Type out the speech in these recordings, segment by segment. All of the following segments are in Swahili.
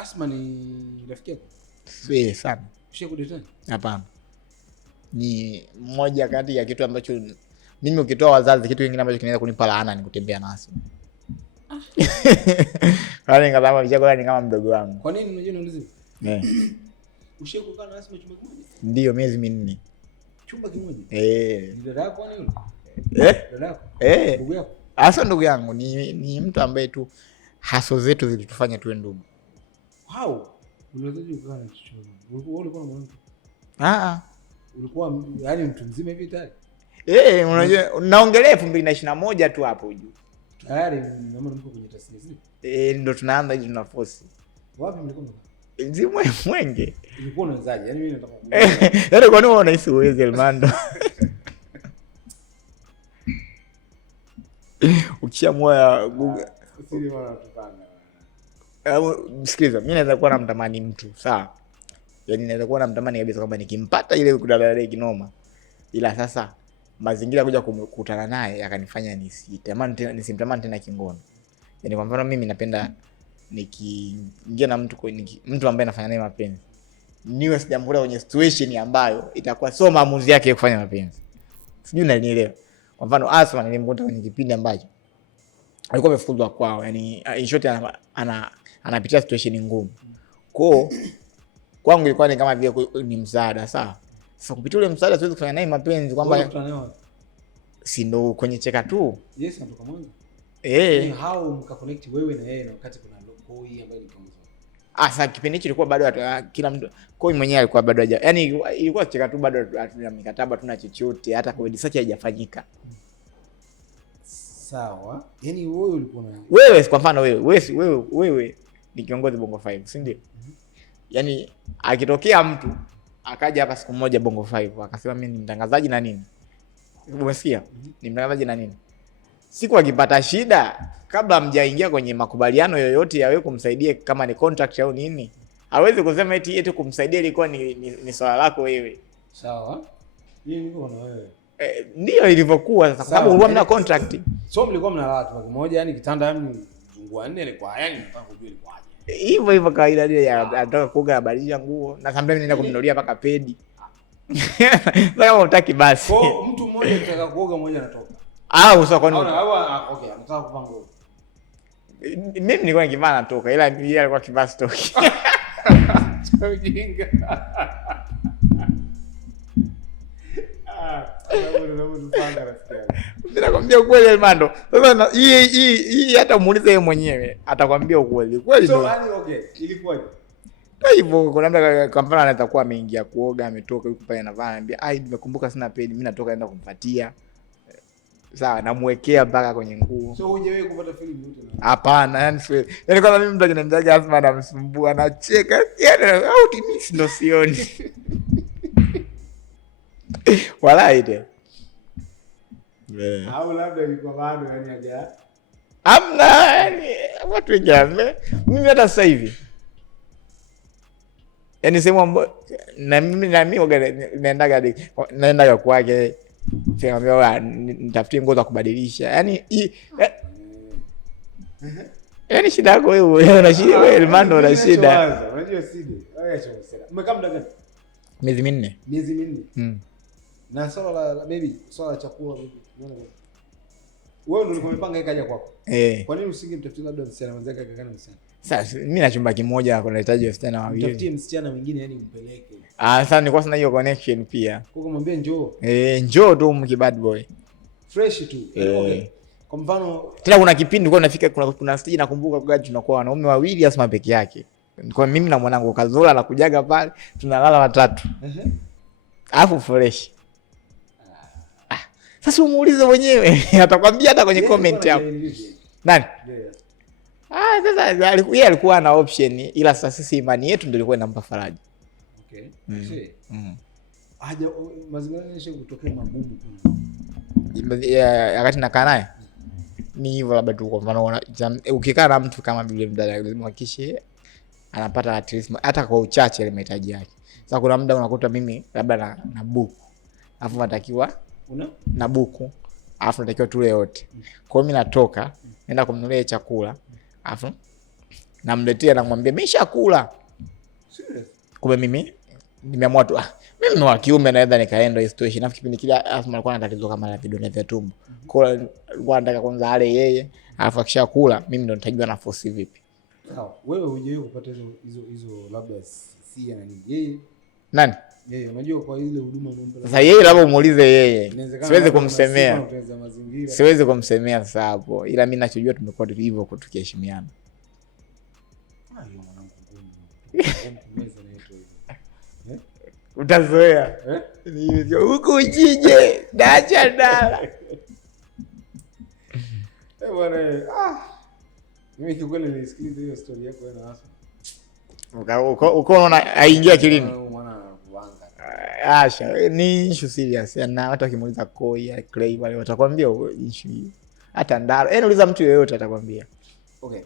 Asma ni rafiki yako? Sana. Ushakudetana? Hapana. Ni moja kati ya kitu ambacho mimi ukitoa wazazi, kitu kingine ambacho kinaweza kunipa laana ni kutembea na Asma. Kwani kama mjako ni kama mdogo wangu. Kwa nini unajua niulize? Ushakukaa na Asma chumba kimoja? Ndio, miezi 4. Chumba kimoja? Ni dada yako ni yule? Dada yako? Ndugu yako? Asa ndugu yangu ni mtu ambaye tu haso zetu zilitufanya tuwe ndugu. Wow. Unawezaje kukaa na chumba? Ulikuwa na mwanamke? Ulikuwa yani mtu mzima hivi tayari? Unajua naongelea 2021 tu hapo juu. Tayari mama mko kwenye tasnia. Ndio tunaanza hizo tuna force. Wapi mlikuwa? Zimwe Mwenge. Ulikuwa unaanzaje? Yani mimi nataka yaani kwa nini unahisi uweze Elmando? Ukishamwa Google siri wanatupanga. Sikiliza, mimi naweza kuwa namtamani mtu, sawa? Yaani naweza kuwa namtamani kabisa kwamba nikimpata ile kudadale kinoma. Ila sasa mazingira kuja kukutana naye akanifanya nisimtamani tena kingono. Yaani kwa mfano mimi napenda nikiingia na mtu ambaye nafanya naye mapenzi, niwe sijamkuta kwenye situation ambayo itakuwa sio maamuzi yake kufanya mapenzi. Sijui unanielewa. Kwa mfano Asma nilimkuta kwenye kipindi ambacho alikuwa amefukuzwa kwao, yani in short anapitia situation ngumu. Kwangu ilikuwa ni kama vile ni msaada, sawa? Sasa kupitia ule msaada siwezi kufanya naye mapenzi kwamba si ndo kwenye cheka tu. Yes, natoka mwanzo. How mkaconnect wewe na yeye na wakati kuna Koi ambaye ni kiongozi? Sasa kipindi hicho ilikuwa bado kila mtu Koi mwenyewe alikuwa bado yani ilikuwa cheka tu, bado hatuna mikataba, tuna chochote, hata kwa research haijafanyika. Sawa. Yani wewe ulikuwa na wewe kwa mfano wewe ni kiongozi Bongo 5, si ndio? Yani akitokea mtu akaja hapa siku moja Bongo 5 akasema mimi ni mtangazaji na nini? Umesikia? Ni mtangazaji na nini? Siku akipata shida, kabla mjaingia kwenye makubaliano yoyote ya wewe kumsaidia kama ni contract au nini, hawezi kusema eti kumsaidia ilikuwa ni swala lako wewe. Sawa. Yeye niko na wewe. Ndio ilivyokuwa sasa, kwa sababu ulikuwa mna contract. So mlikuwa mnalala tu kimoja, yani kitanda yani zungua nne ilikuwa yani nataka kujua ilikuwaje. Hivyo kawaida ile anataka kuoga na badilisha nguo na sometimes nenda kumnunulia paka pedi. Sasa kama unataka basi. Kwa mtu mmoja anataka kuoga, mmoja anatoka. Sio kwa nini? Okay, anataka kuvaa nguo. Mimi nilikuwa nikivaa natoka, ila yeye alikuwa kivaa stoki. Ujinga. Nakwambia ukweli Elmando. Sasa hii hata muulize yeye mwenyewe atakwambia ukweli. Kweli ndio. So yani okay, ilikuwaje? Hivyo kuna mtu kwa mfano anaweza kuwa ameingia kuoga, ametoka yuko pale anavaa, anambia nimekumbuka sina pedi, mimi natoka naenda kumpatia. Sawa, namwekea mpaka kwenye nguo. So hujawahi kupata feeling yote na? Hapana, yani kwanza mimi mtu ananiambia Asma anamsumbua, anacheka. Yaani mimi ndo sioni. Wala ite. Au labda ilikuwa bado yani haja. Amna, yani watu wengine. Mimi hata sasa hivi. Yaani sema na mimi naendaga kwake. Sema nitafutie nguo za kubadilisha. Yaani shida yako wewe, una shida wewe Elmando, una shida. Unajua shida. Wewe acha usela. Umekaa muda gani? Miezi 4. Miezi 4. Na swala la baby, swala la chakula baby. Unaona wewe? Wewe ndio ulikuwa umepanga ikaja kwako. Kwa nini usingemtafutia labda msichana mwanzake akakana msichana? Sasa mimi na chumba kimoja kunahitaji wasichana wawili. Mtafutie msichana mwingine yani umpeleke. Sasa nilikuwa sina hiyo connection pia. Kwa kumwambia njoo. Njoo tu mkibad boy. Fresh tu. Okay. Kwa mfano tena kuna kipindi kwa nafika kuna stage nakumbuka kwa tunakuwa wanaume wawili Asma peke yake. Kwa mimi na mwanangu Kazola na kujaga pale tunalala watatu. Alafu fresh. Sasa umuulize mwenyewe atakwambia hata kwenye comment hapo. Nani? Sasa yeye alikuwa na option, ila sasa sisi imani yetu ndio ilikuwa inampa faraja. Okay. Mazingira yanaisha kutokea magumu wakati nakaa naye. Ni hivyo labda tu kwa mfano ukikaa na mtu kama vile mdada lazima hakikishe anapata at least hata kwa uchache ile mahitaji yake. Sasa kuna muda unakuta mimi labda na buku. Alafu natakiwa na buku. Alafu natakiwa tule yote. Kwa hiyo mimi natoka naenda kumnunulia chakula. Alafu namletea na kumwambia nimeshakula. Serious? Kumbe mimi nimeamua tu mimi ni wa kiume naweza nikaenda situation. Nafikiri kipindi kile Asma alikuwa na tatizo kama la vidonda vya tumbo. Kwa hiyo alikuwa anataka kwanza ale yeye, alafu akishakula mimi ndo nitajua na force vipi. Sawa. Wewe hujawahi kupata hizo labda si na nini? Yeye nani? Yeye unajua kwa ile huduma unampa. Sasa yeye labda umuulize yeye. Siwezi kumsemea. Siwezi kumsemea sasa hapo. Ila mimi ninachojua tumekuwa hivyo kwa tukiheshimiana. Hiyo mwanangu ngumu. Utazoea. Huko ujije. Dacha dala. Bwana mimi kikweli nilisikiliza hiyo story yako na Asma. Uko unaona aingia kilini. Asha ni issue serious na watu wakimuuliza Koi Clay wale watakwambia issue hii. Hata Ndaro uliza mtu yeyote atakwambia. Okay,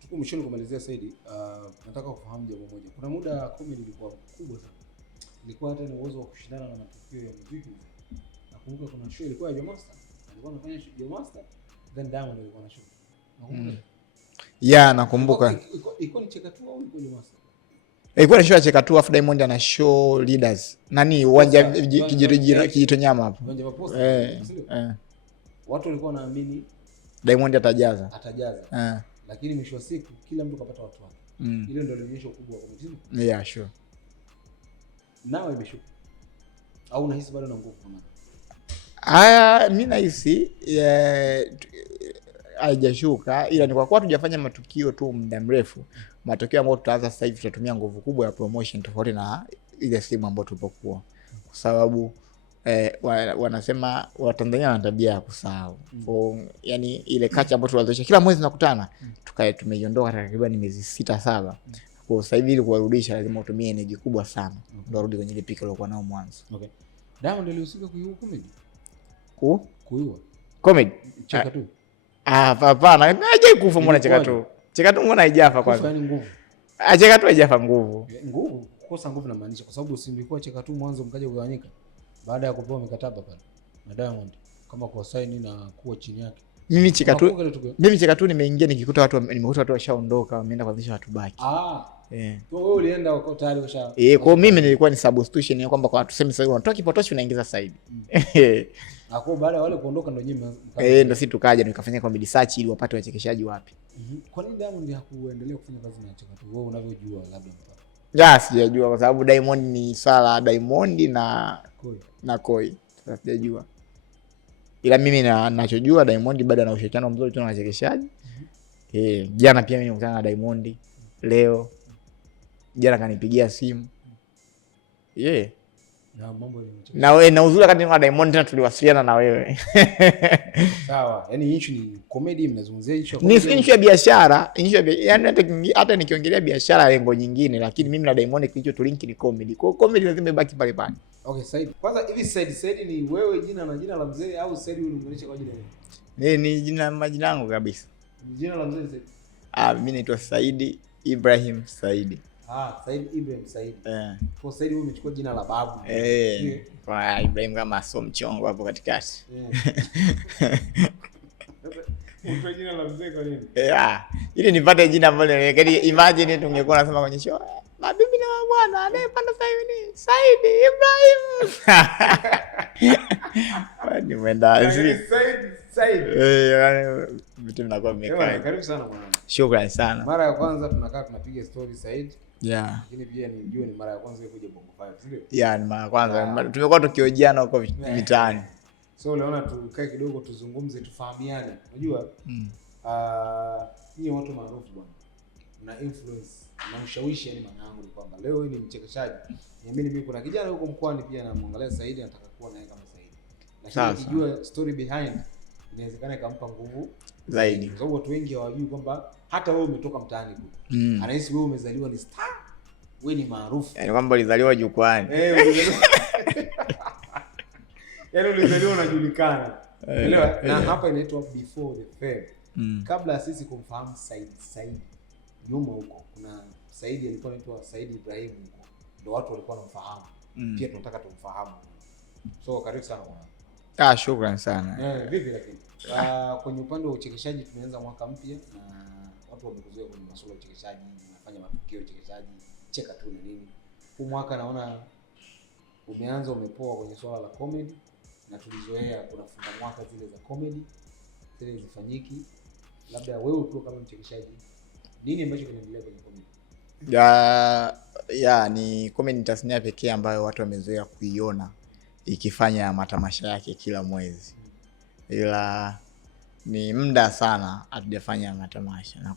tuko mshoni kumalizia Saidi. Nataka kufahamu jambo moja. Kuna muda comedy ilikuwa kubwa sana. Ilikuwa hata na uwezo wa kushindana na matukio ya muziki. Nakumbuka kuna show ilikuwa ya Jomaster. Alikuwa anafanya show Jomaster, then Diamond alikuwa na show. Nakumbuka. Yeah, nakumbuka. Ilikuwa ni Cheka tu au ilikuwa Jomaster? Ilikuwa ni show ya Cheka tu, afu Diamond ana show leaders. Nani uwanja Kijitonyama hapo. Uwanja wa Posta. Watu walikuwa wanaamini Diamond atajaza. Lakini mwisho wa siku kila mtu kapata watu wake. Ile ndio ilionyesha ukubwa wa comedy. Yeah, sure. Nao imeshuka. Au unahisi bado na nguvu kama? Mimi nahisi haijashuka, ila ni kwa kuwa tujafanya matukio tu muda mrefu. Matokeo ambayo tutaanza sasa hivi tutatumia nguvu kubwa ya promotion tofauti na ile simu ambayo tulipokuwa. Kwa sababu wanasema Watanzania wana tabia ya kusahau. Yani ile kacha ambayo tulizoesha kila mwezi tunakutana, tukae tumeiondoa takriban miezi 6-7. Kwa sasa hivi ili kuwarudisha lazima utumie energy kubwa sana ndio arudi kwenye ile pika iliyokuwa nao mwanzo. Okay. Diamond alihusika kuiua comedy? Kuiua comedy? Cheka tu. Hapana, hajawahi kufa mbona Cheka tu. Cheka tu mbona haijafa kwanza? Kufa ni nguvu. Cheka tu haijafa nguvu. Nguvu, kukosa nguvu inamaanisha kwa sababu usilikuwa Cheka tu mwanzo mkaja kugawanyika baada ya kupewa mikataba pale na Diamond kama kwa sign na kuwa chini yake. Mimi Cheka tu nimeingia nimekuta watu washaondoka wameenda kuanzisha watu baki. Kwa wewe ulienda uko tayari usha. Kwa mimi nilikuwa ni substitution ya kwamba kwa tuseme sasa unatoa kipotoshi unaingiza Saidi. Kwa baada wale kuondoka ndio nyinyi ndio sisi tukaja nikafanya comedy search ili wapate wachekeshaji wapi. Kwa nini Diamond hakuendelea kufanya kazi na Cheka tu? Wewe unavyojua labda sijajua kwa sababu Diamond ni swala Diamond na Koi. Sasa sijajua. Ila mimi ninachojua Diamond bado ana ushirikiano mzuri tu na wachekeshaji. Jana pia mimi nimekutana na Diamond leo. Jana kanipigia simu. Na mambo na wewe na uzuri kati na Diamond tena tuliwasiliana na wewe. Sawa. Yaani issue ni comedy mnazungumzia issue. Ni issue ya biashara, yaani hata nikiongelea biashara lengo nyingine lakini mimi na Diamond kilicho tulink ni comedy. Kwa comedy lazima ibaki pale pale. Okay, Said. Kwanza hivi Said ni wewe jina na jina la mzee au Said unamuonyesha kwa jina gani? Ni majina yangu kabisa. Jina la mzee Said. Mimi naitwa Said Ibrahim Said. Said Ibrahim Said. Kwa Said wewe umechukua jina la babu. Kwa Ibrahim kama so mchongo hapo katikati. Utoe jina la mzee kwa nini? Ili nipate jina ambalo imagine tungekuwa nasema kwenye show. Mabibi na mabwana anayepanda sasa hivi ni Said Ibrahim. Kwani mwenda Said. Vitu vinakuwa vimekaa. Karibu sana bwana. Shukrani sana. Mara ya kwanza tunakaa tunapiga story Said. Lakini pia nijue ni mara ya kwanza kuja Bongo 5, sio? Ni mara ya kwanza. Tumekuwa tukiojiana huko mitaani. So unaona tukae kidogo tuzungumze tufahamiane. Unajua? Ni watu maarufu bwana. Na influence na ushawishi yani manangu ni kwamba leo ni mchekeshaji. Niamini mimi kuna kijana huko mkoani pia anamwangalia Said anataka kuwa naye kama Said. Lakini ukijua story behind inawezekana ikampa nguvu zaidi. Kwa sababu watu wengi hawajui kwamba hata wewe umetoka mtaani huko. Anahisi wewe umezaliwa ni star. Wewe ni maarufu. Yaani kwamba ulizaliwa jukwani. Yaani ulizaliwa unajulikana. Elewa? Na hapa inaitwa before the fame. Kabla sisi kumfahamu Said nyuma huko kuna Said alikuwa anaitwa Said Ibrahim huko. Ndio watu walikuwa wanamfahamu. Pia tunataka tumfahamu. So karibu sana bwana. Shukrani sana. Vipi lakini? Kwenye upande wa uchekeshaji tumeanza mwaka mpya na watu wamekuzoea kwenye masuala ya uchekeshaji, unafanya matukio uchekeshaji, cheka tu na nini. Huu mwaka naona umeanza umepoa kwenye swala la comedy, na tulizoea kuna funga mwaka zile za comedy zile zifanyiki. Labda wewe ukiwa kama mchekeshaji, nini ambacho kinaendelea kwenye comedy? Ni comedy tasnia pekee ambayo watu wamezoea kuiona ikifanya matamasha yake kila mwezi. Ila ni muda sana hatujafanya matamasha.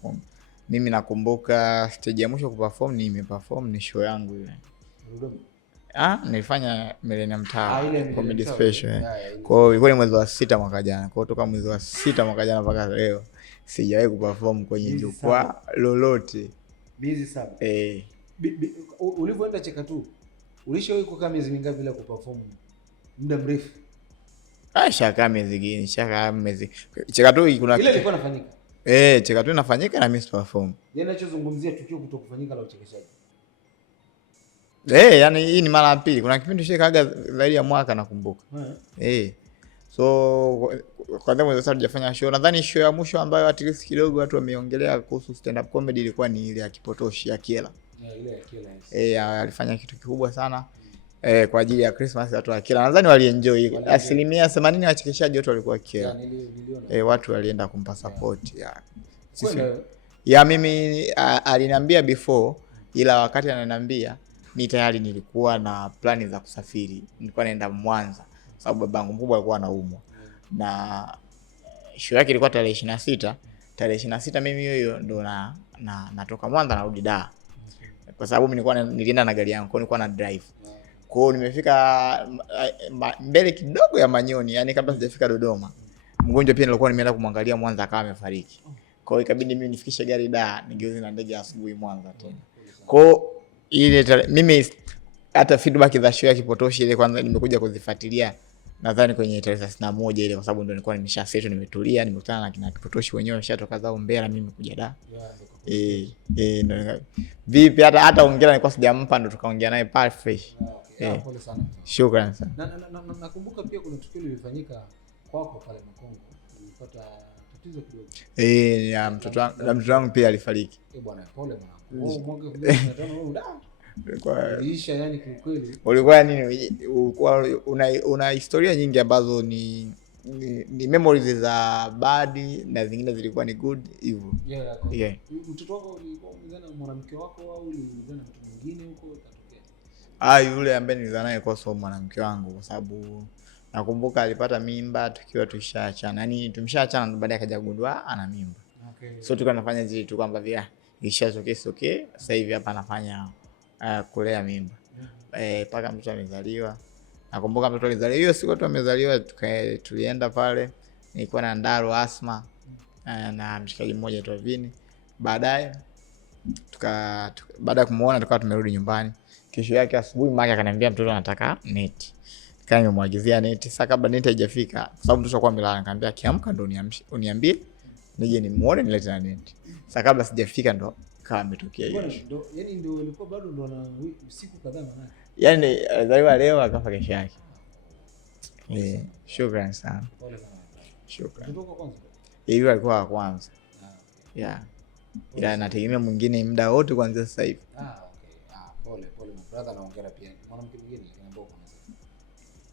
Mimi nakumbuka stage ya mwisho kuperform ni show yangu ile. Nilifanya Millennium Tower comedy special. Kwa hiyo ilikuwa ni mwezi wa 6 mwaka jana. Kwa hiyo toka mwezi wa 6 mwaka jana mpaka leo sijawahi kuperform kwenye jukwaa lolote. Miezi 7. Ulivyoenda Cheka tu, ulishawahi kukaa miezi mingapi bila kuperform? Muda mrefu. Shaka miezi Cheka tu kuna ile ilikuwa inafanyika. Cheka tu inafanyika na mimi perform. Yeye anachozungumzia tukio kutokufanyika la uchekeshaji. Yani hii ni mara ya pili. Kuna kipindi shikaga zaidi ya mwaka nakumbuka. So kwa sababu sasa tujafanya show. Nadhani show ya mwisho ambayo at least kidogo watu wameongelea kuhusu stand up comedy ilikuwa ni ile ya Kipotoshi ya Kiela. Ile ya Kiela. Alifanya kitu kikubwa sana. Kwa ajili ya Christmas watu wa Kiela. Nadhani walienjoy. Asilimia 80 wachekeshaji wote walikuwa Kiela. Watu walienda kumpa support mimi aliniambia before, ila wakati ananiambia mimi tayari nilikuwa na plani za kusafiri. Nilikuwa naenda Mwanza sababu babangu mkubwa alikuwa anaumwa. Na show yake ilikuwa tarehe 26. Tarehe 26 mimi hiyo ndo natoka Mwanza narudi Dar. Kwa sababu mimi nilienda na gari yangu, nilikuwa na drive. Kwa hiyo nimefika mbele kidogo ya Manyoni, yani kabla sijafika Dodoma. Mgonjwa pia nilikuwa nimeenda kumwangalia Mwanza akawa amefariki. Kwa hiyo ikabidi mimi nifikishe gari Dar, nigeuze na ndege asubuhi Mwanza tena. Kwa hiyo ile mimi hata feedback za show ya Kipotoshi ile kwanza nimekuja kuzifuatilia nadhani kwenye tarehe 61 ile, kwa sababu ndio nilikuwa nimeshaseto nimetulia, nimekutana na kina Kipotoshi wenyewe wameshatoka zao Mbeya na mimi kuja Dar. Ndio vipi hata ongea nilikuwa sijampa, ndo tukaongea naye pale fresh. Pole sana. Shukrani sana. Nakumbuka pia kuna tukio lilifanyika kwako pale Makongo. Nilipata tatizo kidogo. Ya mtoto wangu pia alifariki. Bwana pole mwanangu. Mwaka 2015 Uliisha yani kiukweli. Ulikuwa nini? Una historia nyingi ambazo ni memories za bad na zingine zilikuwa ni good hivyo. Mtoto wako ulikuwa mzana mwanamke wako au ulizana mtu mwingine huko ikatokea? Yule ambaye nilizana naye kwa sababu mwanamke wangu, kwa sababu nakumbuka alipata mimba tukiwa tushaachana. Yaani tumeshaachana baadaye akaja kugundua ana mimba. So tulikuwa tunafanya zile tu kwamba ishatokea sasa hivi hapa anafanya kulea mimba. Paka mtoto amezaliwa. Nakumbuka mtoto alizaliwa hiyo siku tu amezaliwa, tulienda pale. Nilikuwa na Ndaro Asma na mshikaji mmoja tu Vini. Baadaye baada ya kumuona tukawa tumerudi nyumbani. Kesho yake asubuhi mama akaniambia mtoto anataka neti. Nimemwagizia neti. Sasa kabla neti haijafika, kwa sababu mtoto alikuwa amelala, nikamwambia kiamka ndo uniambie nije nimuone nilete na neti. Sasa kabla sijafika ndo kama ametokea hiyo. Yaani ndio ilikuwa bado ndo na siku kadhaa manake. Yaani alizaliwa leo akafa kesho yake. Shukrani sana. Shukrani. Kutoka kwanza. Hiyo alikuwa wa kwanza. Ila nategemea mwingine muda wote kuanzia sasa hivi. Pole brother, na hongera pia. Mwanamke mwingine kinaambia uko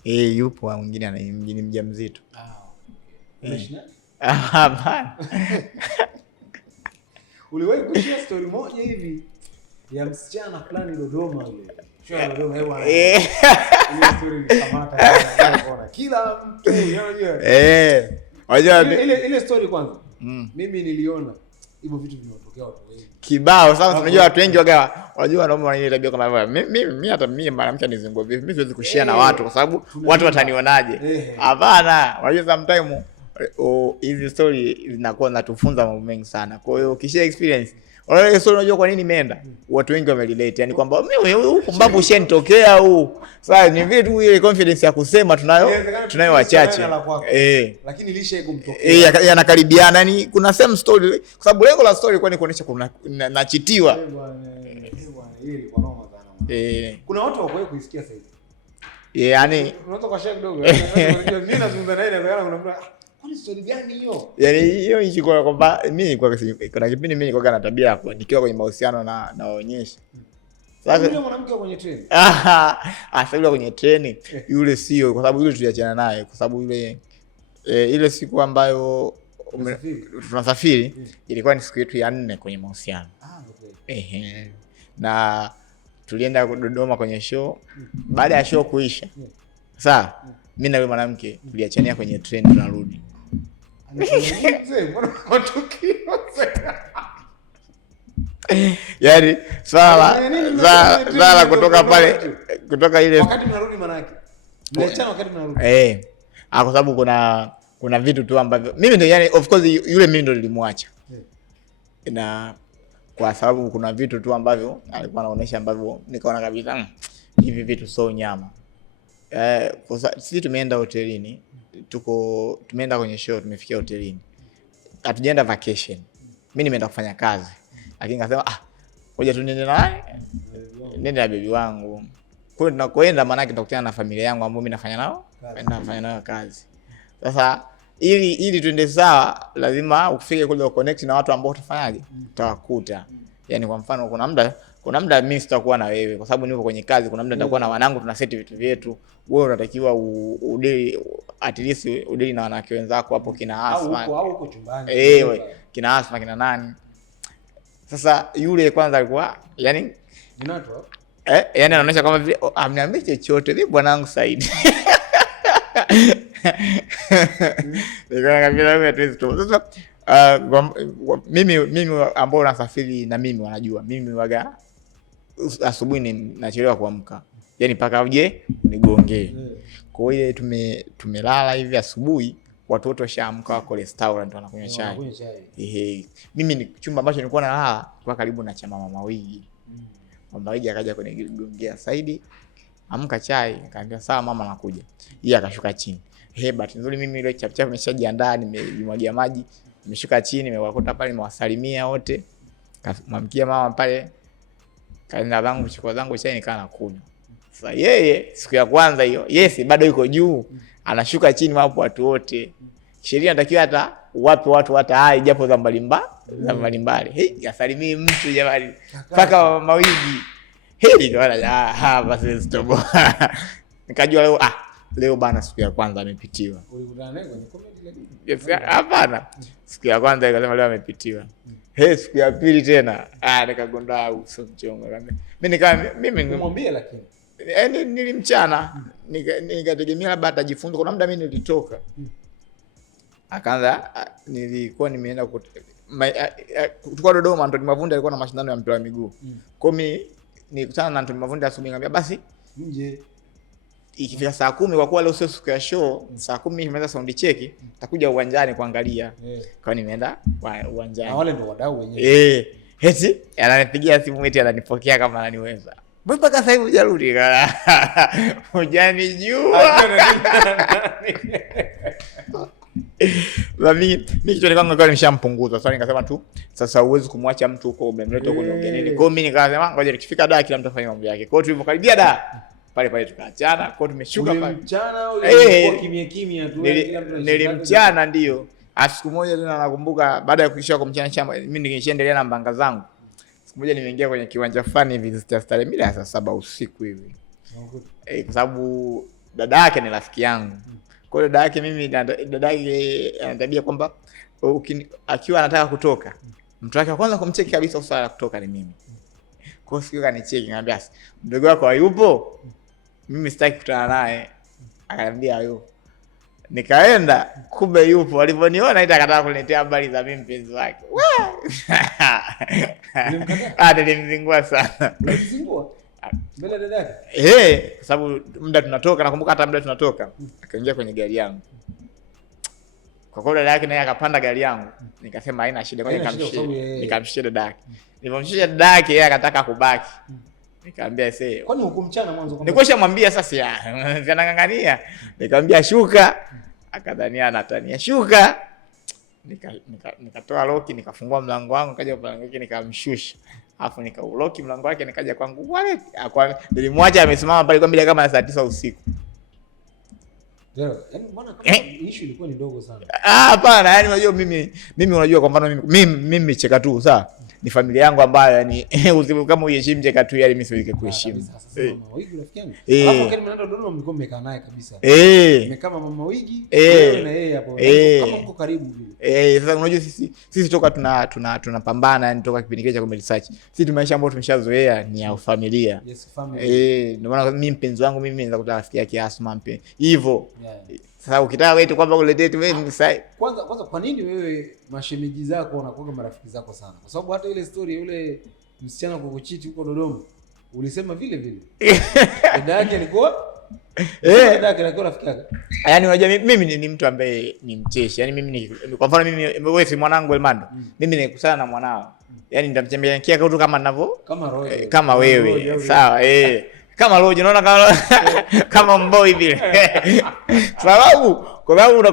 na yupo mwingine ni mjamzito. Umeshina? Hapana. Uliwahi kushare story moja hivi ya msichana fulani Dodoma yule. Shona Dodoma hewa. Ile story nikamata sana. Kila mtu unajua. Ile story kwanza. Mimi niliona hivyo vitu vinatokea watu wengi. Kibao sasa tunajua watu wengi wanajua wanaume wana ile tabia kama hivyo. Mimi hata mimi mwanamke nizingua vipi? Mimi siwezi kushare na watu kwa sababu watu watanionaje. Hapana, unajua sometimes hizi story zinakuwa zinatufunza mambo mengi sana. Kwa hiyo ukishare experience, unajua kwa nini imeenda? Watu wengi wamerelate. Yaani kwamba mimi huko mbapo ushenitokea huu. Sasa ni vile tu ile confidence ya kusema tunayo wachache. Lakini lisha kumtokea. Yanakaribiana. Yaani kuna same story kwa sababu lengo la story kwa ni kuonesha kuna nachitiwa. Hili kwa noma sana. Kuna watu wako kuisikia sasa hivi. Yaani unaweza kwa share kidogo. Mimi nazungumza naye na kuna Kwani story gani hiyo? Yaani hiyo ishi kwa kwamba mimi kuna kipindi mimi nilikuwa na tabia hapo nikiwa kwenye mahusiano na waonyesha. Sasa yule mwanamke kwenye treni. Sasa yule kwenye treni yule sio, kwa sababu yule tuliachana naye kwa sababu yule ile siku ambayo tunasafiri ilikuwa ni siku yetu ya 4 kwenye mahusiano. Okay. Na tulienda Dodoma kwenye show. Baada ya show kuisha, sasa mimi na yule mwanamke tuliachania kwenye treni tunarudi. Yaani swala kutoka pale, kutoka ile wakati mnarudi manake mliachana wakati mnarudi. Kwa sababu kuna vitu tu ambavyo mimi ndio, yani of course yule mimi ndio nilimwacha. Na kwa sababu kuna vitu tu ambavyo alikuwa anaonyesha ambavyo nikaona kabisa hivi vitu sio nyama. Sisi tumeenda hotelini, tumeenda kwenye show, tumefikia hotelini. Hatujaenda vacation. Mimi nimeenda kufanya kazi. Lakini nikasema ngoja tu niende naye. Nende na baby wangu. Kwa hiyo tunakoenda maana yake tutakutana na familia yangu ambao mimi nafanya nao kazi. Sasa ili tuende sawa, lazima ufike kule connect na watu ambao utafanyaje? Utawakuta. Yaani kwa mfano kuna muda mimi sitakuwa na wewe kwa sababu niko kwenye kazi, kuna muda nitakuwa na wanangu, tuna set vitu vyetu. Wewe unatakiwa udeli, at least udeli na wanawake wenzako hapo kina Asma. Au uko chumbani. Kina Asma kina nani? Sasa yule kwanza alikuwa yani ninato yani anaonyesha kama vile amniambia chochote vipi bwanangu Said. Nikaona kabisa wewe hatuwezi tu. Sasa mimi ambao nasafiri na mimi wanajua mimi waga asubuhi ninachelewa kuamka. Yaani paka uje nigongee. Kwa hiyo tumelala hivi asubuhi watoto washaamka wako restaurant wanakunywa chai. Mimi ni chumba ambacho nilikuwa nalala kwa karibu na cha mama Mawigi. Mama Mawigi akaja kunigongea, Saidi amka chai. Nikamwambia sawa mama nakuja. Yeye akashuka chini. Bahati nzuri mimi ile chapchap nimeshajiandaa, nimemwagia maji, nimeshuka chini, nimewakuta pale, nimewasalimia wote. Kamwamkia mama pale. Kaenda zangu chukua zangu chai nikaa nakunywa. Sasa yeye siku ya kwanza hiyo, bado yuko juu. Anashuka chini wapo watu wote. Sheria inatakiwa hata wapi watu hata hai japo za mbalimbali. Yasalimii mtu jamani. Paka Mawigi. Nikaona basi stop. Nikajua leo bana siku ya kwanza amepitiwa. Ulikutana naye kwenye comedy lakini? Yes, hapana. Siku ya kwanza ikasema leo amepitiwa. Siku ya pili tena nikagundua uso mchongo kama. Mimi nimwambie lakini nilimchana nikategemea labda atajifunza. Kuna muda mimi nilitoka akaanza nilikuwa nimeenda tulikuwa Dodoma. Antoni Mavunde alikuwa na mashindano ya mpira wa miguu. Kwa mimi nilikutana na Antoni Mavunde asubuhi, nikamwambia basi nje ikifika saa 10 kwa kuwa leo sio siku ya show, saa 10 nimeanza sound check, nitakuja uwanjani kuangalia. Kwa nimeenda uwanjani. Na wale ndio wadau wenyewe. Eti ananipigia simu eti ananipokea kama ananiweza. Mpaka sasa hivi hujarudi kana. Hujanijua. Mimi kitu nilikuwa nimeshampunguza. Sasa nikasema tu sasa huwezi kumwacha mtu huko umemleta huko niongea nini. Kwa hiyo mimi nikasema ngoja nikifika da kila mtu afanye mambo yake. Kwa hiyo tulipokaribia da pale tukaachana. Kwa hiyo tumeshuka pale. Mchana au ilikuwa kimya tu kila mtu nilimchana ndio. Siku moja tena nakumbuka baada ya kuisha kwa mchana chama mimi ningeendelea na mbanga zangu. Siku moja nimeingia kwenye kiwanja fulani hivi Starehe mida ya saa 7 usiku hivi. Kwa sababu dada yake ni rafiki yangu. Kwa hiyo dada yake mimi dada yake anatabia kwamba akiwa anataka kutoka mtu wake wa kwanza kumcheki kabisa usala kutoka ni mimi. Kwa hiyo siku kanicheki nikamwambia mdogo wako hayupo? Mimi sitaki kukutana naye. Akaniambia hayupo. Nikaenda kumbe yupo. Aliponiona akataka kuniletea habari za mimi mpenzi wake. Nilimzingua sana. Ulimzingua? Mbele dada yake? Kwa sababu muda tunatoka, nakumbuka hata muda tunatoka akaingia kwenye gari yangu. Kwa kweli dada yake naye akapanda gari yangu. Nikasema haina shida, kwa nikamshia dada yake. Nilipomshia dada yake yeye akataka kubaki. Nikamwambia kwani hukumchana mwanzo kwamba nikweshamwambia sasa anang'ang'ania. Nikamwambia shuka, akadhania anatania shuka. Nikatoa loki, nikafungua mlango wangu, kaja mlango wake nikamshusha. Alafu nikauloki mlango wake, nikaja kwangu wale. Nilimwacha amesimama pale kwa mbele kama saa 9 usiku. Ndio. Yaani mbona kama issue ilikuwa ni ndogo sana. Hapana, yani unajua mimi unajua kwa mfano mimi cheka tu sawa. Ni familia yangu ambayo yani kama uheshimu cheka tu yani mimi siwezi kuheshimu. Sasa mama Wigi rafiki yangu. Hapo kile mnaenda Dodoma mlikuwa mmekaa naye kabisa. Mmekaa mama Wigi wewe na yeye hapo. Kama mko karibu vile. Sasa unajua sisi toka tunapambana yani toka kipindi kile cha comedy search. Sisi maisha ambayo tumeshazoea ni ya familia. Yes, family. Ndio maana mimi mpenzi wangu mimi naweza kutaka rafiki yake Asma mpe. Hivyo. Sasa ukitaka wewe tu kwamba uletee tu wewe ni sai. Kwanza kwa nini wewe mashemeji zako wanakuwa marafiki zako sana? Kwa sababu hata ile story yule msichana kukuchiti huko Dodoma ulisema vile vile. Dada yake alikuwa dada yake alikuwa rafiki yake. Yaani unajua mimi ni mtu ambaye ni mcheshi. Yaani mimi kwa mfano mimi wewe si mwanangu Elmando. Mimi nikusana na mwanao. Yaani nitamtembelea kitu kama ninavyo kama wewe. Sawa kama Rojo unaona kama mboi vile. Sababu kwa sababu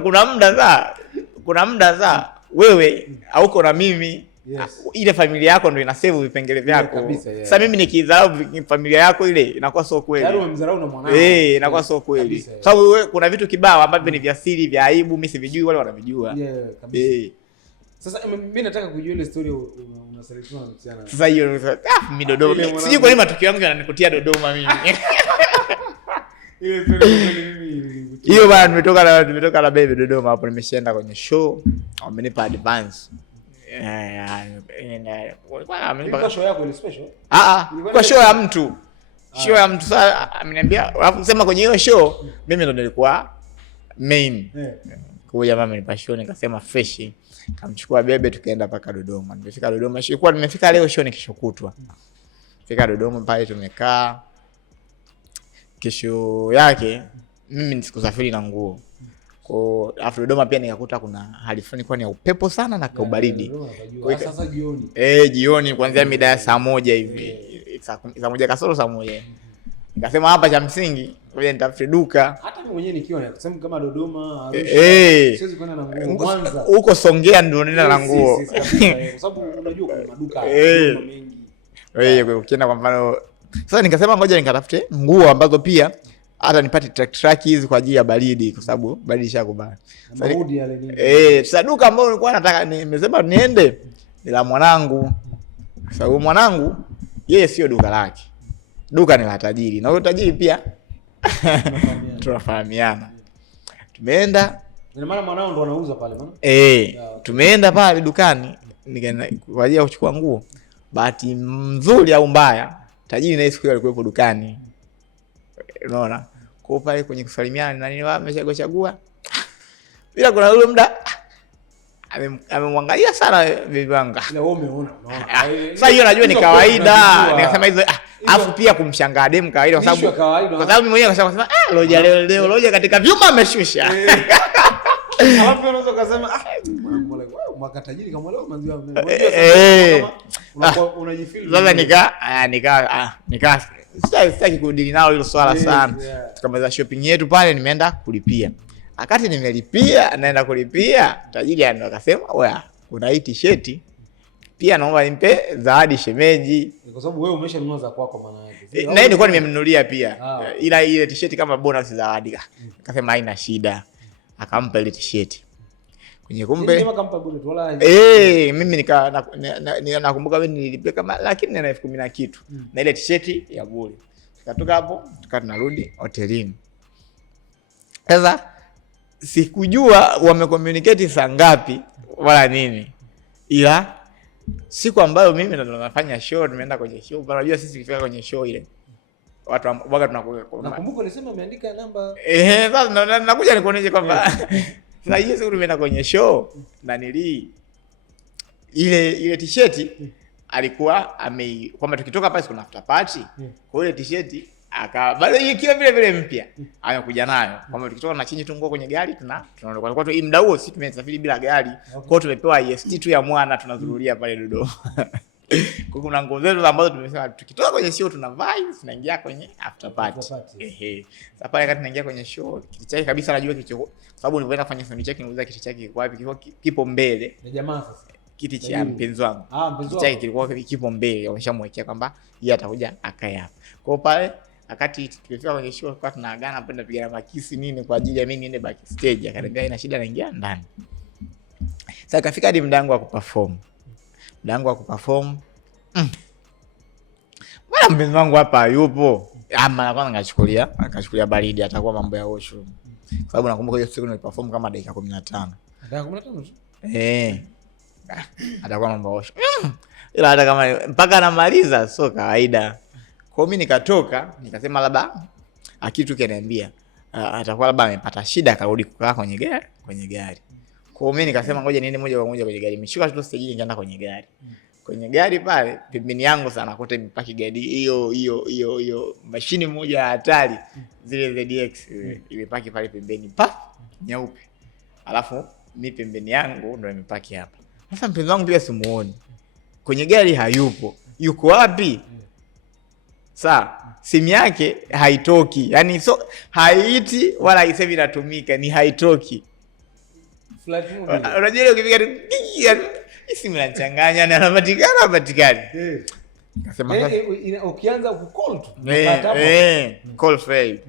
kuna muda saa wewe hauko na mimi. Yes. Ile familia yako ndio ina save vipengele vyako. Sasa mimi nikidharau familia yako ile inakuwa sio kweli. Yaani umemdharau na mwanao. Inakuwa sio kweli. Sababu wewe kuna vitu kibao ambavyo ni vya siri vya aibu mimi sivijui wale wanavijua. Kabisa. Sasa mimi nataka kujua ile story unasalitiwa na msichana. Sasa hiyo mimi Dodoma. Sijui kwa nini matukio yangu yananikutia Dodoma mimi. Ile story mimi hiyo bana nimetoka na baby Dodoma hapo nimeshaenda kwenye show. Wamenipa advance. Kwa show yako ile special? Kwa show ya mtu. Show ya mtu sasa ameniambia alafu sema kwenye hiyo show mimi ndo nilikuwa main. Kwa jamaa amenipa show nikasema fresh. Kamchukua bebe tukaenda paka Dodoma. Nimefika Dodoma, ilikuwa nimefika leo show ni kesho kutwa. Fika Dodoma pale tumekaa. Kesho yake mimi nisikusafiri na nguo. Kwa afu Dodoma pia nikakuta kuna hali fulani kwa ni upepo sana na kaubaridi. Kwa sasa jioni. Jioni kuanzia mida ya saa 1 hivi. Saa 1 kasoro saa 1. Nikasema hapa cha msingi ngoja nitafute duka. Hata mimi mwenyewe nikiwa na kusema kama Dodoma, Arusha, siwezi kwenda na nguo Mwanza. Huko Songea ndio nenda na nguo. Kwa sababu unajua kuna maduka mengi. Ukienda kwa mfano sasa nikasema ngoja nikatafute nguo ambazo pia hata nipate track hizi kwa ajili ya baridi kwa sababu baridi shakubana. Baridi yale nini? Sasa duka ambalo nilikuwa nataka nimesema niende ni la mwanangu. Sababu mwanangu yeye sio duka lake. Duka ni la tajiri. Na huyo tajiri pia tunafahamiana. Tumeenda. Ina maana mwanao ndo anauza pale bwana? Tumeenda pale dukani kwa ajili ya kuchukua nguo. Bahati nzuri au mbaya, tajiri naye siku hiyo alikuwepo dukani. Unaona? Kwa pale kwenye kusalimiana na nini amechagua. Bila kuna ule muda amemwangalia sana bibi wangu. Ila wewe umeona. Sasa hiyo najua ni kawaida. Nikasema hizo afu pia kumshangaa dem kawaida kwa sababu mimi mwenyewe nikasema Roja leo katika vyuma ameshusha. Alafu unaweza kusema mwaka tajiri kama leo manzi unajifeel. Sasa nika sitaki kudili nao hilo swala sana. Tukamaliza shopping yetu pale nimeenda kulipia. Wakati nimelipia naenda kulipia tajiri akasema wewe kuna hii t-shirt pia naomba nimpe zawadi shemeji. Kwa sababu wewe umeshanunua za kwako maana yake. Na yeye nilikuwa nimemnunulia pia. Ila ile t-shirt kama bonus zawadi. Akasema haina shida. Akampa ile t-shirt. Kwenye kumbe. Ndio akampa bonus wala. Mimi nakumbuka wewe nilipia kama lakini na 10,000 na kitu. Na ile t-shirt ya bure. Tukatoka hapo tunarudi hotelini. Sasa sikujua wamecommunicate saa ngapi wala nini. Ila siku ambayo mimi ndo nafanya show tumeenda kwenye show. Unajua sisi tukifika kwenye show ile watu waga tunakuwa nakumbuka ulisema ameandika namba sasa nakuja nikuoneshe kwamba sasa hiyo siku tumeenda kwenye show na ile t-shirt alikuwa kwamba tukitoka pale kuna after party kwa ile t-shirt bado ikiwa vile vile mpya anakuja nayo kwamba tukitoka na chinji tu nguo kwenye gari tunaondoka kwa muda huo sisi tumesafiri bila gari kwa tumepewa EST tu ya mwana tunazurulia pale Dodoma. Kwa kuna nguo zetu ambazo tumesema tukitoka kwenye show tunavaa tunaingia kwenye after party. Sasa pale wakati tunaingia kwenye show kiti chake kabisa najua kicho sababu nilipoenda kufanya sound check niuliza kiti chake kiko wapi kipo mbele. Na jamaa sasa kiti cha mpenzi wangu. Kiti chake kilikuwa kipo mbele wameshamwekea kwamba yeye atakuja akae hapa. Kwa pale wakati tulifika kwenye show kwa tunaagana hapo tunapigana makisi nini kwa ajili ya mimi niende backstage. Akaniambia ina shida, naingia ndani. Sasa kafika hadi mdango wa kuperform. Bwana mpenzi wangu hapa hayupo. Ama anakuwa akachukulia baridi, atakuwa mambo ya washroom. Kwa sababu nakumbuka hiyo siku niliperform kama dakika 15. Dakika 15 tu. Atakuwa mambo ya washroom. Ila hata kama mpaka anamaliza sio kawaida. Kwa mimi nikatoka, nikasema labda akitu kaniambia atakuwa labda amepata shida akarudi kukaa kwenye gari. Kwa mimi nikasema ngoja niende moja kwa moja kwenye gari. Nimeshuka tu stage nikaenda kwenye gari. Kwenye gari pale pembeni yangu sana kote imepaki gari hiyo mashine moja ya hatari zile ZDX imepaki pale pembeni nyeupe. Alafu mimi pembeni yangu ndo imepaki hapa. Sasa mpenzi wangu pia simuoni. Kwenye gari hayupo. Yuko wapi? Simu yake haitoki. Yaani haiti wala haisemi inatumika, ni haitoki. Flight mode. Unajua ile ukipiga tu simu inachanganya na anapatikana. Nasema ukianza ku-call tu. Call fail.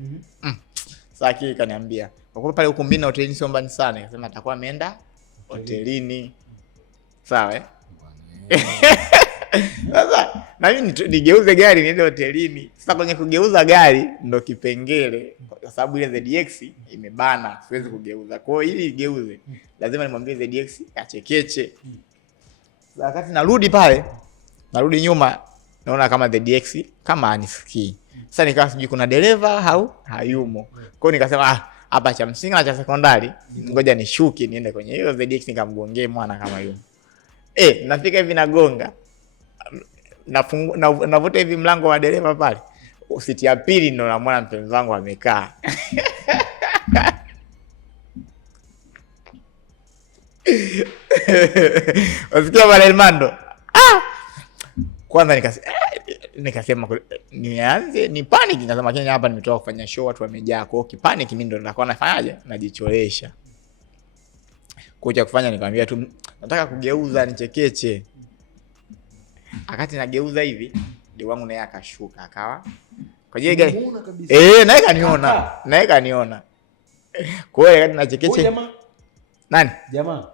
Sasa kile kaniambia, kwa kuwa pale ukumbini na hotelini sio mbali sana, akasema atakuwa ameenda hotelini. Sawa Sasa na mimi nigeuze gari niende hotelini. Sasa kwenye kugeuza gari ndo kipengele, kwa sababu ile ZDX imebana, siwezi kugeuza. Kwa hiyo ili igeuze lazima nimwambie ZDX achekeche. Sasa wakati narudi nyuma naona kama ZDX kama anisikii. Sasa nikawa sijui kuna dereva au hayumo. Kwa hiyo nikasema hapa cha msingi na cha sekondari ngoja nishuke niende kwenye hiyo ZDX nikamgongee mwana kama yumo. Nafika hivi nagonga. Navuta hivi mlango wa dereva pale. Siti ya pili ndo namwona mpenzi wangu amekaa. Wasikia bwana Elmando. Kwanza nikasema nianze ni panic, nikasema Kenya hapa nimetoka kufanya show watu wamejaa, kwa hiyo panic mimi ndo nitakuwa nafanyaje, najichoresha. Kuja kufanya nikamwambia tu nataka kugeuza nichekeche. Akati nageuza hivi ndio wangu naye akashuka akawa kwa je gari naye kaniona. Kwa hiyo akati nachekeche nani jamaa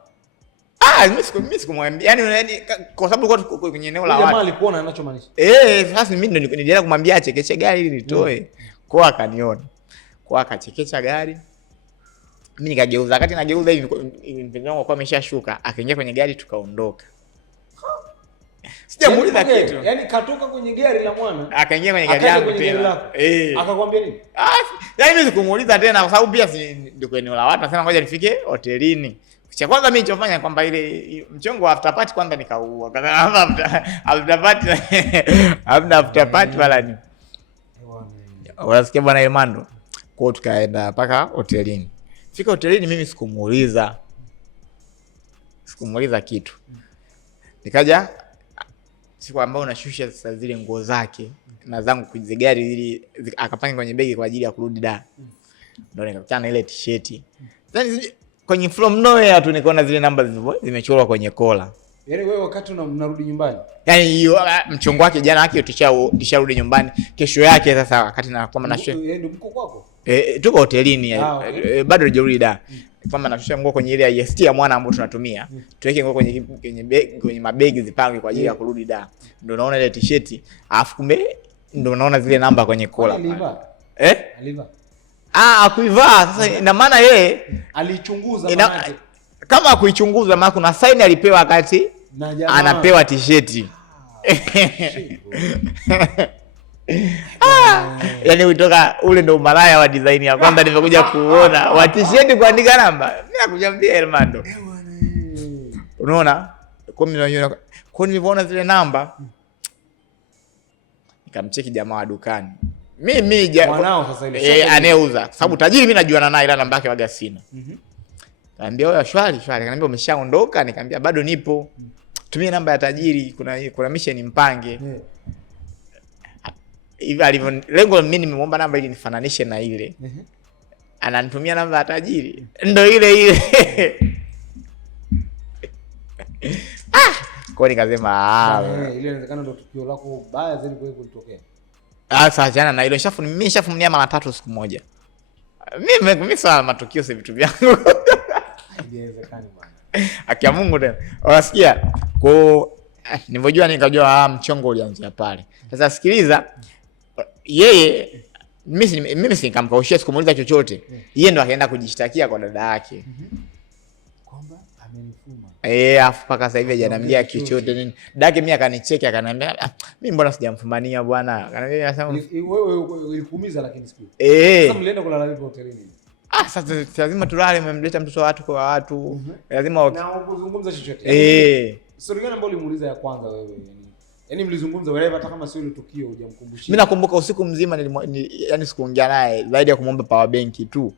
mimi sikumwambia yani kwa sababu kwa kwenye eneo la watu jamaa alikuona anachomaanisha sasa mimi ndo nilienda kumwambia achekeche gari ili nitoe. Kwa akaniona, kwa akachekecha gari. Mimi nikageuza, wakati nageuza hivi mpenzi wangu alikuwa ameshashuka, akaingia kwenye gari tukaondoka. Sijamuuliza kitu. Yaani katoka kwenye gari la mwana, akaingia kwenye gari yangu tena. Akakwambia nini? Yaani mimi sikumuuliza tena kwa sababu pia si ndio kwenye eneo la watu, nasema ngoja nifike hotelini. Cha kwanza mimi nilichofanya kwamba ile mchongo wa after party kwanza nikaua. Kama after party hamna after party wala ni. Unasikia bwana Elmando? Kwa hiyo tukaenda mpaka hotelini. Fika hotelini mimi sikumuuliza kitu. Nikaja siku ambayo unashusha sasa zile nguo zake na zangu kwenye gari ili akapanga kwenye begi kwa ajili ya kurudi da. Ndio nikakutana ile t-shirt. Then kwenye from nowhere tu nikaona zile namba zimechorwa kwenye kola. Yaani wewe wakati unarudi nyumbani. Yaani hiyo mchongo wake jana wake tisharudi nyumbani. Kesho yake sasa wakati na kwamba na ndio mko kwako? Tuko hotelini bado hajarudi da. Kwamba nashusha nguo kwenye ile IST ya mwana ambao tunatumia. Tuweke nguo kwenye mabegi zipange kwa ajili ya kurudi da. Ndio naona ile t-shirt, alafu kumbe ndio naona zile namba kwenye kola. Aliva. Akuivaa. Sasa ina maana yeye alichunguza maana kama kuichunguza maana kuna sign alipewa wakati anapewa t-shirt. Yaani kutoka ule ndo malaya wa design ya kwanza nimekuja kuona wa t-shirt kuandika namba. Mimi nakujambia Elmando. Unaona? Kwa nilipoona zile namba nikamcheki jamaa wa dukani. Mimi mwanao sasa ile aneuza kwa sababu tajiri mimi najuana naye ila namba yake waga sina. Kaambia wewe shwari. Kaniambia umeshaondoka, nikamwambia bado nipo. Tumia namba ya tajiri, kuna mission mpange. Hivi alivyo lengo mimi nimemwomba namba ili nifananishe na ile. Ananitumia namba ya tajiri. Ndio ile. Kwa nikasema ile inawezekana ndio tukio lako baya zaidi kwa kulitokea. Sasa achana na hilo, mimi nishafumania mara 3 siku moja. Mimi sawa, matukio si vitu vyangu. Haiwezekani bwana. Akia Mungu tena. Unasikia? Kwa nilivyojua nikajua mchongo ulianzia pale. Sasa sikiliza, yeye mimi sikamkaushia sikumuuliza chochote. Yeye ndo akaenda kujishtakia kwa dada yake. Kwamba amenifuma. Afu paka sasa hivi hajaniambia chochote nini. Dada yake mimi akanicheki akaniambia, mimi mbona sijamfumania bwana? Akaniambia nasema wewe ulikuumiza lakini siku. Sasa mlienda kulala vipi hotelini? Sasa lazima tulale, mmemleta mtoto wa watu kwa watu. Lazima na ukuzungumza chochote. Story gani ambayo ulimuuliza ya kwanza wewe yani mlizungumza wewe hata kama sio ile tukio hujamkumbushia? Mimi nakumbuka usiku mzima yani sikuongea naye zaidi ya kumwomba power bank tu.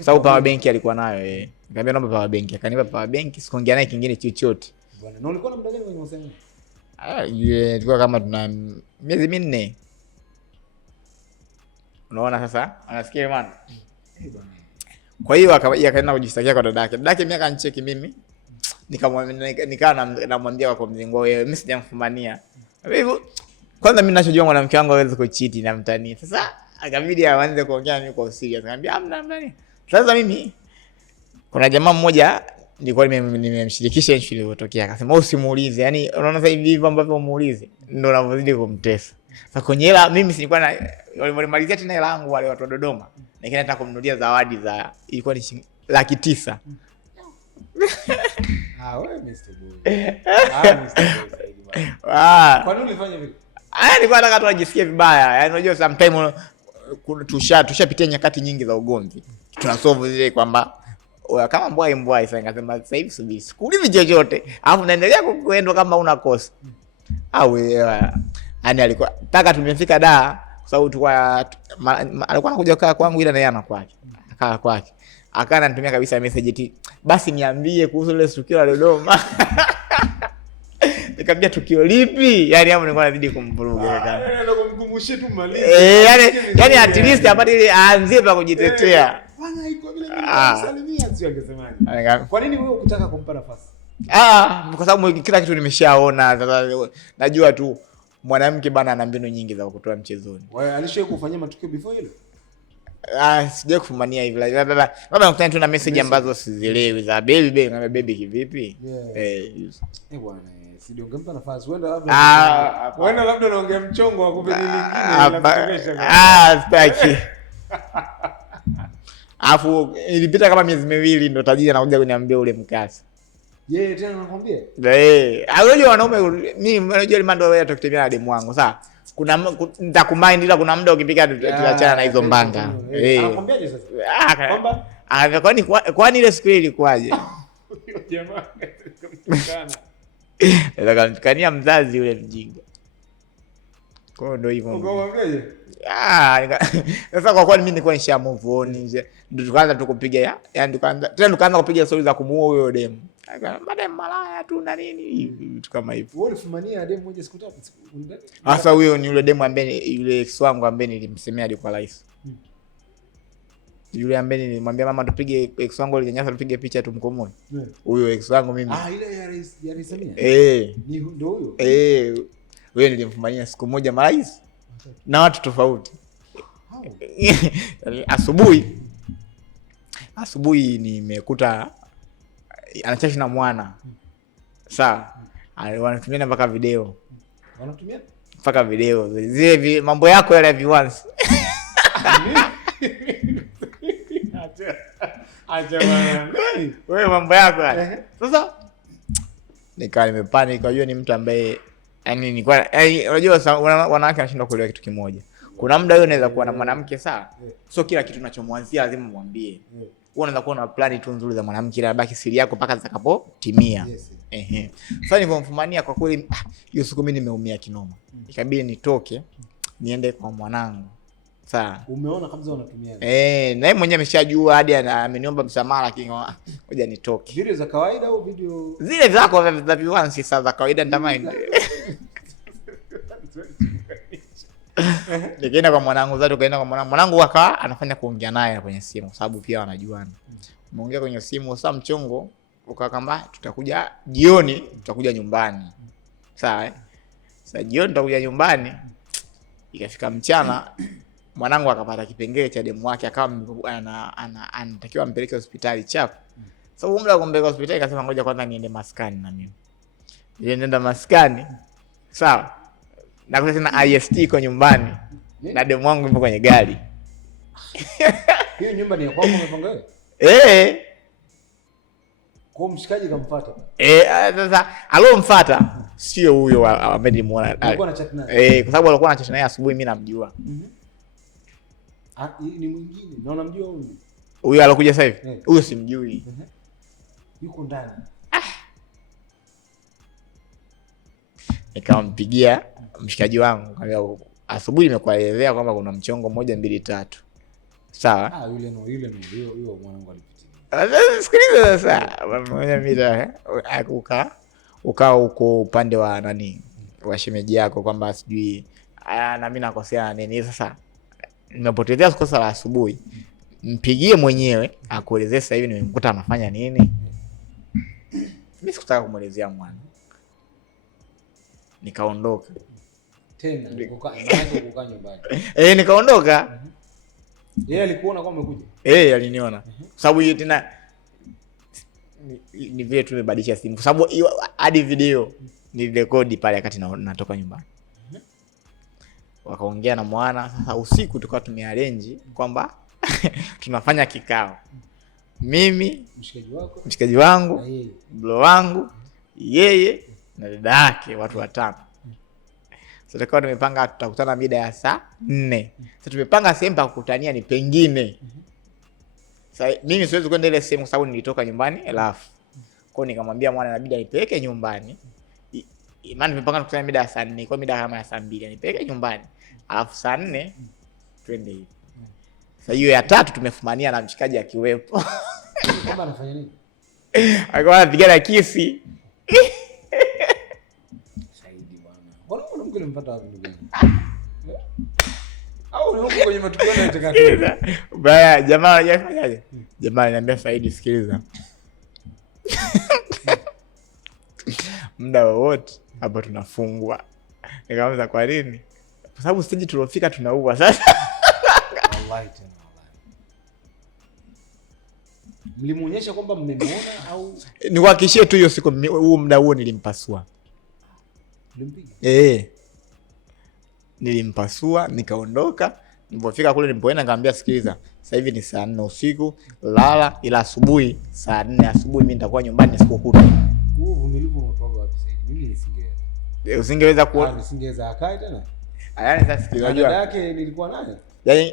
Sababu power bank alikuwa nayo Nikamwambia naomba power bank, akanipa power bank, sikuongea naye kingine chochote. Bwana, na ulikuwa na muda gani kwenye mahusiano? Tulikuwa kama tuna miezi 4. Unaona sasa? Anasikia bwana. Kwa hiyo akaenda kujistakia kwa dada yake. Dada yake mimi akanicheki mimi. Nikaa namwambia kwa mzingo wewe, mimi sijamfumania. Hivyo kwanza mimi ninachojua mwanamke wangu hawezi kucheat na mtani. Sasa akabidi aanze kuongea mimi kwa serious. Akaniambia hamna. Sasa mimi kuna jamaa mmoja nilikuwa nimemshirikisha issue iliyotokea. Akasema usimuulize. Yaani unaona sasa hivi ambavyo umuulize ndio unavyozidi kumtesa. Sasa kwenye hela mimi silikuwa na walimalizia tena hela yangu wale watu wa Dodoma. Nikaenda nataka kumnunulia zawadi za ilikuwa ni 900,000. Wewe Mr. Boy. Mr. Boy. Kwa nini ulifanya vile? Nilikuwa nataka tu ajisikie vibaya. Yaani unajua sometimes tushapitia nyakati nyingi za ugomvi. Tunasolve zile kwamba kama mbwai sasa nikasema sasa hivi subiri. Sikuulizi chochote. Alafu naendelea kukuenda kama una kosa. Yaani alikuwa mpaka tumefika kwa sababu tulikuwa alikuwa anakuja kaa kwangu ila na yeye anakwake. Akaa kwake. Akana nitumia kabisa message eti basi niambie kuhusu ile tukio la Dodoma. Nikamwambia tukio lipi? Yaani hapo nilikuwa nazidi kumvuruga kaka. Ndio kumkumbushia tu malize. Yaani at least apate ile aanzie pa kujitetea. Bwana iko vile nilimsalimia sio angesemaje. Kwa nini wewe ukutaka kumpa nafasi? Kwa sababu kila kitu nimeshaona. Sasa najua tu mwanamke bana ana mbinu nyingi za kutoa mchezoni. Wewe alishawahi kufanyia matukio before hilo? Sija kufumania hivi labda nakutana tu na message ambazo sizielewi za baby ngamba baby kivipi? Bwana sidi ungempa nafasi wenda labda naongea mchongo wa kupe nyingine sitaki. Alafu ilipita kama miezi 2 ndo tajiri anakuja kuniambia ule mkasa. Tena nakwambia? Unajua wanaume mimi unajua ile mando wewe atakutemea na demu wangu. Sasa nitakumind ila kuna muda ukipika tuachana na hizo mbanga. Anakwambiaje sasa? Kwamba kwani ile siku ile ilikuwaje? Jamaa Kania mzazi yule mjinga. Kwa hiyo ndio hivyo. Ukamwambiaje? Sasa kwa kweli mimi nilikuwa nisha move on nje. Ndio tukaanza tukupiga yaani tukaanza kupiga stories za kumuua huyo demu. Madem malaya tu na nini vitu kama hivyo. Wewe ulifumania demu moja siku 3. Sasa huyo ni yule demu ambaye yule ex wangu ambaye nilimsemea alikuwa rais. Yule ambaye nilimwambia mama tupige ex wangu alinyanyasa tupige picha tumkomoe. Huyo ex wangu mimi. Ile ya rais Samia. Ni ndio huyo. Wewe nilimfumania siku moja marais na watu tofauti. Asubuhi nimekuta anachashi na mwana. Sawa. Wanatumia mpaka video. Wanatumia? Mpaka video. Zile mambo yako yale viwansi. Acha bwana. Wewe mambo yako yale. Sasa nikaa nimepanic, unajua ni mtu ambaye yani nilikuwa unajua wanawake wanashindwa kuelewa kitu kimoja. Kuna muda wewe unaweza kuwa na mwanamke sawa. Sio kila kitu unachomwanzia lazima mwambie. Wewe unaweza kuwa na plan tu nzuri za mwanamke ila baki siri yako mpaka zitakapotimia. Sasa nilipomfumania kwa kweli hiyo siku mimi nimeumia kinoma. Ikabidi nitoke niende kwa mwanangu. Sawa. Umeona kabisa wanatumia. Na yeye mwenyewe ameshajua hadi ameniomba msamaha lakini ngoja nitoke. Video za kawaida au video zile zako za viwansi sasa za kawaida ndamaini. Nikaenda kwa mwanangu zatu kaenda kwa mwanangu akawa anafanya kuongea naye kwenye simu kwa sababu pia wanajuana. Umeongea kwenye simu sasa mchongo ukakamba tutakuja jioni tutakuja nyumbani. Sawa Sasa jioni tutakuja nyumbani. Ikafika mchana mwanangu akapata kipengele cha demu wake, akawa anatakiwa ampeleke hospitali chapu. Sababu muda wa kumpeleka hospitali akasema ngoja kwanza niende maskani na mimi. Nilienda maskani. Sawa. Na kuja tena IST iko nyumbani. Na demu wangu yupo kwenye gari. Hiyo nyumba ni ya kwako umepanga wewe? Kwa mshikaji kamfuata. Sasa alomfuata sio huyo ambaye nimemuona. Alikuwa anachat naye. Kwa sababu alikuwa anachat naye asubuhi, mimi namjua. Ni mwingine. Na unamjua huyo? Huyo alokuja sasa hivi? Huyo simjui. Yuko ndani. Nikampigia mshikaji wangu, kaambia asubuhi nimekuelezea kwamba kuna mchongo 1 2 3. Sawa? Yule mwanangu alipitia. Sikiliza sasa. Mmoja mita ukaa huko upande wa nani? Wa shemeji yako kwamba sijui na mimi nakosea nini. Sasa nimepotezea kosa la asubuhi. Mpigie mwenyewe akuelezee sasa hivi nimemkuta anafanya nini. Mimi sikutaka kumuelezea mwana. Nikaondoka. Tena kukaa nyumbani. Nikaondoka. Yeye alikuona kama umekuja? Aliniona. Sababu hiyo tena ni vile tumebadilisha simu. Kwa sababu hadi video nilirekodi pale wakati natoka nyumbani. Wakaongea na mwana. Sasa usiku tukawa tumearrange kwamba tunafanya kikao. Mimi, mshikaji wangu, bro wangu, yeye na dada yake, watu 5. Sasa tukawa tumepanga tutakutana mida ya saa 4. Sasa tumepanga sehemu pa kukutania ni pengine. Sasa mimi siwezi kwenda ile sehemu kwa sababu nilitoka nyumbani alafu. Kwa hiyo nikamwambia mwana inabidi anipeleke nyumbani. Maana tumepanga tukutane mida ya saa 4, kwa mida kama ya saa 2 anipeleke nyumbani. Alafu saa 4 twende hivi. Sasa hiyo ya 3 tumefumania na mshikaji akiwepo. Kama anafanya nini? Alikuwa anapigana kisi. Mbona mwanamke ulimpata wapi ndugu yangu? Au ni huko kwenye matukio na itakatifu? Baya, jamaa hajafanyaje? Jamaa ananiambia Saidi, sikiliza. Muda wote hapa tunafungwa. Nikamwambia kwa nini? Kwa sababu stage tulofika tunaua sasa. Wallahi tena wallahi. Mlimuonyesha kwamba mmemwona au nikuhakikishie tu hiyo siku huo muda huo nilimpasua. Mlimpiga? Nilimpasua, nikaondoka. Nilipofika kule nilipoenda nikamwambia sikiliza, sasa hivi ni saa 4 usiku, lala ila asubuhi saa 4 asubuhi mimi nitakuwa nyumbani nisikukuta. Huo uvumilivu unatoka wapi sasa? Mimi nisingeweza. Usingeweza kuona. Nisingeweza akae tena. Yaani sasa sikiliza, unajua. Dada yake nilikuwa naye. Yaani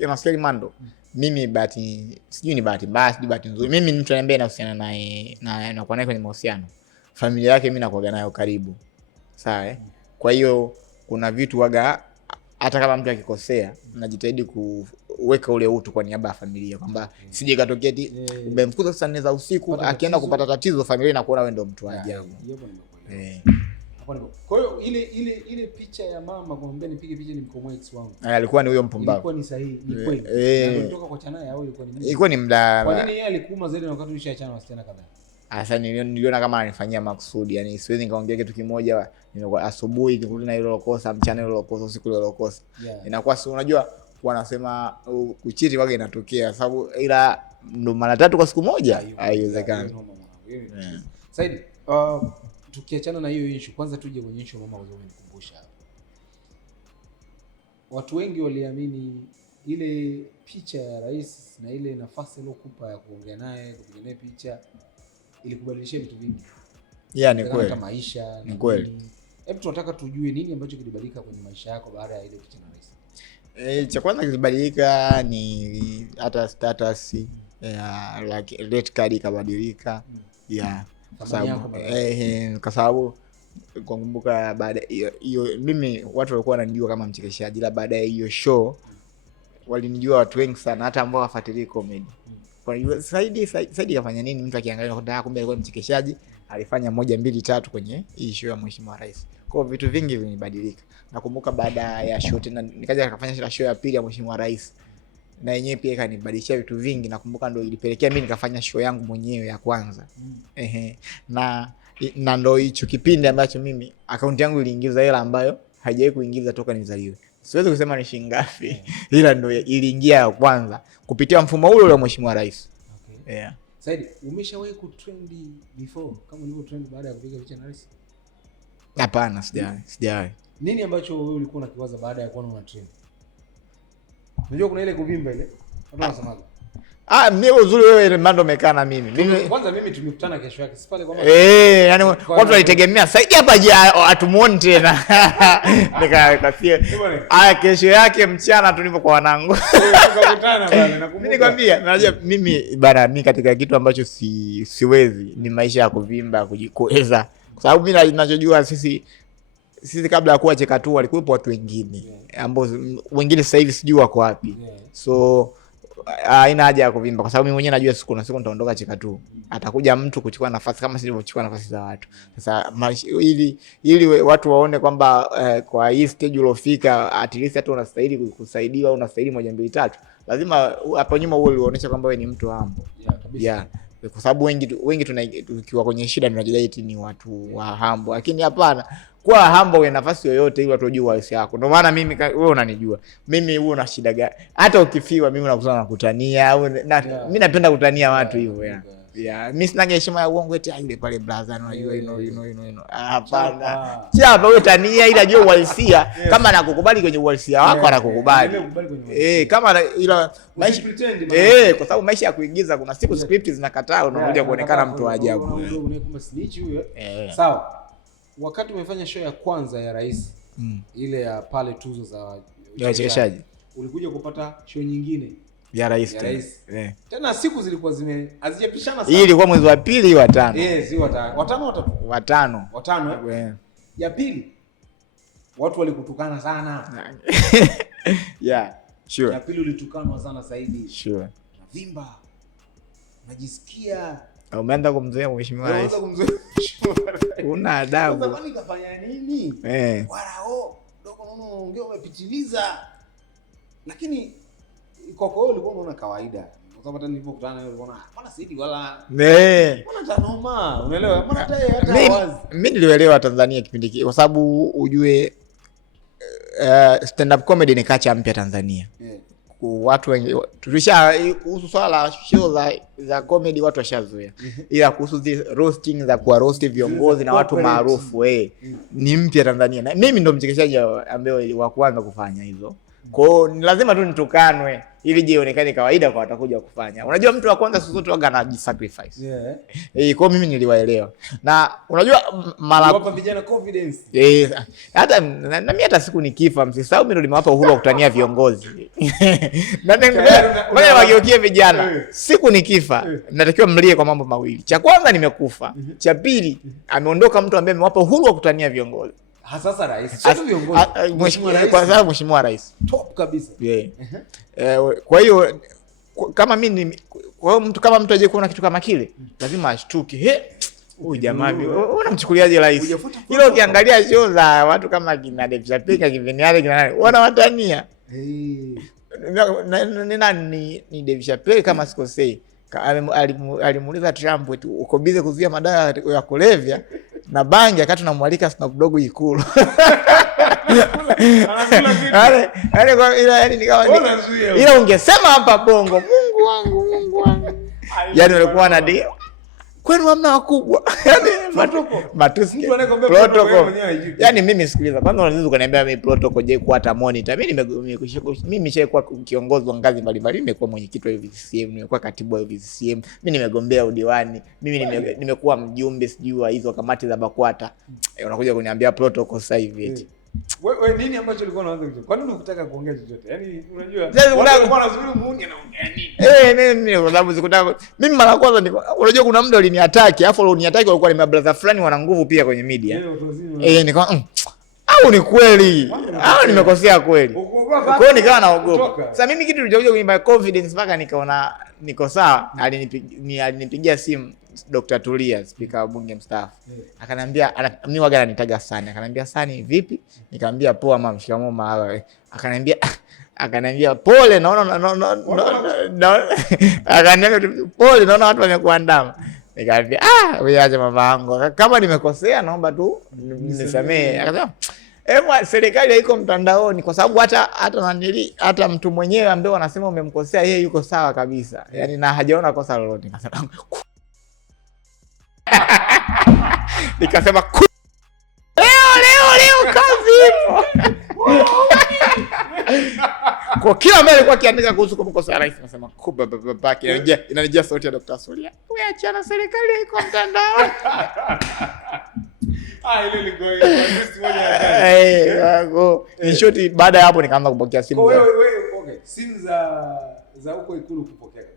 unasikia Mando. Mimi bahati sijui ni bahati mbaya, sijui bahati nzuri. Mimi ni mtu ambaye nahusiana naye na kwa naye kwenye mahusiano. Familia yake mimi nakuwa nayo karibu. Sawa Kwa hiyo kuna vitu waga hata kama mtu akikosea najitahidi kuweka ule utu kwa niaba ya familia kwamba sije katokea eti umemfukuza saa 4 za usiku akienda kupata tatizo familia inakuona wewe ndio mtu wa ajabu. Kwa hiyo ile picha ya mama kumwambia nipige picha nimkomoe ex wangu. Alikuwa ni huyo mpumbavu. Ilikuwa ni sahihi, ni kweli. Na kutoka kwa chanaye au ilikuwa ni nini? Ilikuwa ni mda. Kwa nini yeye alikuuma zaidi na wakati ulishaachana wasichana kadhaa? Sasa niliona kama ananifanyia makusudi, yani siwezi nikaongea kitu kimoja nimekuwa asubuhi kirudi na hilo kosa, mchana hilo kosa, usiku hilo kosa. Inakuwa si unajua wanasema kuchiti waga inatokea sababu ila ndo mara 3 kwa siku moja haiwezekani. Saidi, tukiachana na hiyo issue kwanza tuje kwenye issue mama wazao umenikumbusha. Watu wengi waliamini ile picha ya rais na ile nafasi aliyokupa ya kuongea naye, kupiga naye picha ilikubadilisha vitu vingi. Ni kweli. Kama maisha ni kweli. Hebu tunataka tujue nini ambacho kilibadilika kwenye maisha yako baada ya ile picha na rais. Cha kwanza kilibadilika ni hata status ya like red card ikabadilika. Kwa sababu kumbuka baada hiyo mimi watu walikuwa wananijua kama mchekeshaji, ila baada ya hiyo show walinijua watu wengi sana hata ambao wafuatilia comedy. Kwa hiyo Saidi kafanya nini mtu akiangalia kwamba kumbe alikuwa mchekeshaji, alifanya 1 2 3 kwenye hii show ya Mheshimiwa Rais. Kwa hiyo vitu vingi vilibadilika. Nakumbuka baada ya show tena nikaja nikafanya show ya pili ya Mheshimiwa Rais. Na yenyewe pia ikanibadilishia vitu vingi. Nakumbuka ndio ilipelekea mimi nikafanya show yangu mwenyewe ya kwanza. Na ndio hicho kipindi ambacho mimi akaunti yangu iliingiza hela ambayo haijawahi kuingiza toka nizaliwe. Siwezi kusema ni shilingi ngapi, ila ndio iliingia ya kwanza kupitia mfumo ule wa Mheshimiwa Rais. Okay. Yeah. Saidi, umeshawahi kutrend before kama ulivyo trend baada ya kupiga picha na rais? Hapana, sijawahi. Nini ambacho wewe ulikuwa unakiwaza baada ya kuona una trend? Unajua kuna ile kuvimba ile. Watu wanasemaga. Mimi uzuri wewe Mando umekaa na mimi. Kwanza mimi tumekutana kesho yake. Sipale kwa yani watu walitegemea Saidi hapa je atumuone tena. Nikakafia. Kesho yake mchana tulipo kwa wanangu. Tukakutana pale nakumbuka. Mimi nikwambia, unajua mimi bana, mimi katika kitu ambacho siwezi ni maisha ya kuvimba, kujikoeza. Kwa sababu mimi ninachojua sisi kabla ya kuwa Chekatu walikuwepo watu wengine ambao wengine sasa hivi sijui wako wapi. So haina haja ya kuvimba kwa sababu mimi mwenyewe najua siku nitaondoka Chekatu. Atakuja mtu kuchukua nafasi kama silivyochukua nafasi za watu. Sasa ili watu waone kwamba kwa hii stage uliofika at least hata unastahili kusaidiwa, unastahili 1 2 3. Lazima hapo nyuma wewe ulionyesha kwamba wewe ni mtu humble. Yeah. Kwa sababu wengi tukiwa kwenye shida tunajidai eti ni watu wa humble, lakini hapana. Kwa humble wewe nafasi yoyote ili watu wajue uhalisi wako. Ndio maana mimi wewe unanijua. Mimi huo na shida gani? Hata ukifiwa mimi nakutana na kutania au mimi napenda kutania watu hivyo mimi sina heshima ya uongo eti yule pale brother unajua you know. Hapana. Chapa wewe tania ila jua uhalisia. Kama anakukubali kwenye uhalisia wako anakukubali. Kama ila maisha kwa sababu maisha ya kuigiza kuna siku script zinakataa unakuja kuonekana mtu wa ajabu. Unakumba snitch huyo. Sawa. Wakati umefanya show ya kwanza ya rais ile ya pale tuzo za uchekeshaji, ulikuja kupata show nyingine ya rais tena siku zilikuwa hazijapishana sana. Hii ilikuwa mwezi wa 2 wa 5. Si wa 5 wa 5 ya pili watu walikutukana sana. Sure. Ya pili ulitukanwa sana zaidi. Sure. Navimba. Najisikia umeanza kumzoea Mheshimiwa Rais. Una adabu. Sasa kwani kafanya nini? Warao, dogo ongea umepitiliza. Lakini kwa ulikuwa unaona kawaida. Kwa sababu hata nilipokutana naye uliona mbona Saidi wala mbona tanoma, unaelewa? Mbona hata wazi. Mimi nilielewa Tanzania kipindi kile kwa sababu ujue stand up comedy ni kacha mpya Tanzania. Watu wengi kuhusu swala la show za comedy watu washazoea. Ila kuhusu roasting za kuwa roast viongozi na watu maarufu ni mpya Tanzania. Na mimi ndo mchekeshaji ambaye wa kwanza kufanya hizo. Kwa hiyo ni lazima tu nitukanwe ili jionekane kawaida kwa watakuja kufanya. Unajua mtu wa kwanza sote waga anajisacrifice. Kwa mimi niliwaelewa. Na unajua wapa vijana confidence. Hata na mimi hata siku nikifa msisahau mimi ndo nimewapa uhuru wa kutania viongozi. Na wale wageukie vijana. Siku nikifa natakiwa mlie kwa mambo mawili. Cha kwanza nimekufa. Cha pili ameondoka mtu ambaye amewapa uhuru wa kutania viongozi. Sasa rais sio viongozi. Mheshimiwa Rais, kwa sababu Mheshimiwa Rais top kabisa. Kwa hiyo kama mimi kama mtu aje kuona kitu kama kile lazima ashtuke. Huyu jamaa unamchukuliaje rais? Hilo ukiangalia show za watu kama kina Dave Chappelle, Kiviniale, kina nani wanawatania. Ni Dave Chappelle kama sikosei. Alimuuliza Trump eti uko busy kuzuia madawa ya kulevya na bangi akati tunamwalika Snoop Dogg Ikulu. Ila ungesema hapa Bongo, Mungu wangu. Yaani walikuwa na deal. Kwani hamna wakubwa? Matusi protocol. Yaani mimi sikiliza. Kwanza unaweza ukaniambia mimi protocol je kwa hata monitor. Mimi nimeshakuwa kiongozi wa ngazi mbalimbali. Nimekuwa mwenyekiti wa VCCM, nimekuwa katibu wa VCCM, mimi nimegombea udiwani, mimi nimekuwa mjumbe sijui hizo kamati za BAKWATA. Unakuja kuniambia protocol sasa hivi eti. Wewe nini ambacho ulikuwa unaanza kusema? Kwa nini unataka kuongea chochote? Yaani unajua sasa ulikuwa unasubiri muuni anaongea nini? Mimi kwa sababu sikutaka. Mimi mara kwanza unajua kuna muda uliniataki, afu uliniataki walikuwa ni mabrother fulani wana nguvu pia kwenye media. Nikawa au ni kweli? Au nimekosea kweli? Kwa hiyo nikawa naogopa. Sasa mimi kitu kilichokuja kunipa confidence mpaka nikaona niko sawa, alinipigia simu Dr. Tulia, speaker wa bunge mstaafu. Akaniambia mimi waga ananitaga sana. Akaniambia Sani vipi? Nikamwambia poa mama, shikamoo mama. Akaniambia pole naona akaniambia pole naona watu wamekuandama. Nikamwambia wewe aje mama yangu. Kama nimekosea naomba tu nisamee. Akasema Serikali haiko mtandaoni kwa sababu hata mtu mwenyewe ambaye wanasema umemkosea yeye yuko sawa kabisa. Yaani na hajaona kosa lolote. Nikasema leo kazi ipo. Kwa kila ambaye alikuwa akiandika kuhusu kumkosoa rais nasema babaki inanijia sauti ya Dr. Solia. Wewe achana, serikali haiko mtandaoni. Ile ilikuwa in short, baada ya hapo nikaanza kupokea simu. Wewe okay, simu za huko Ikulu kupokea kabisa.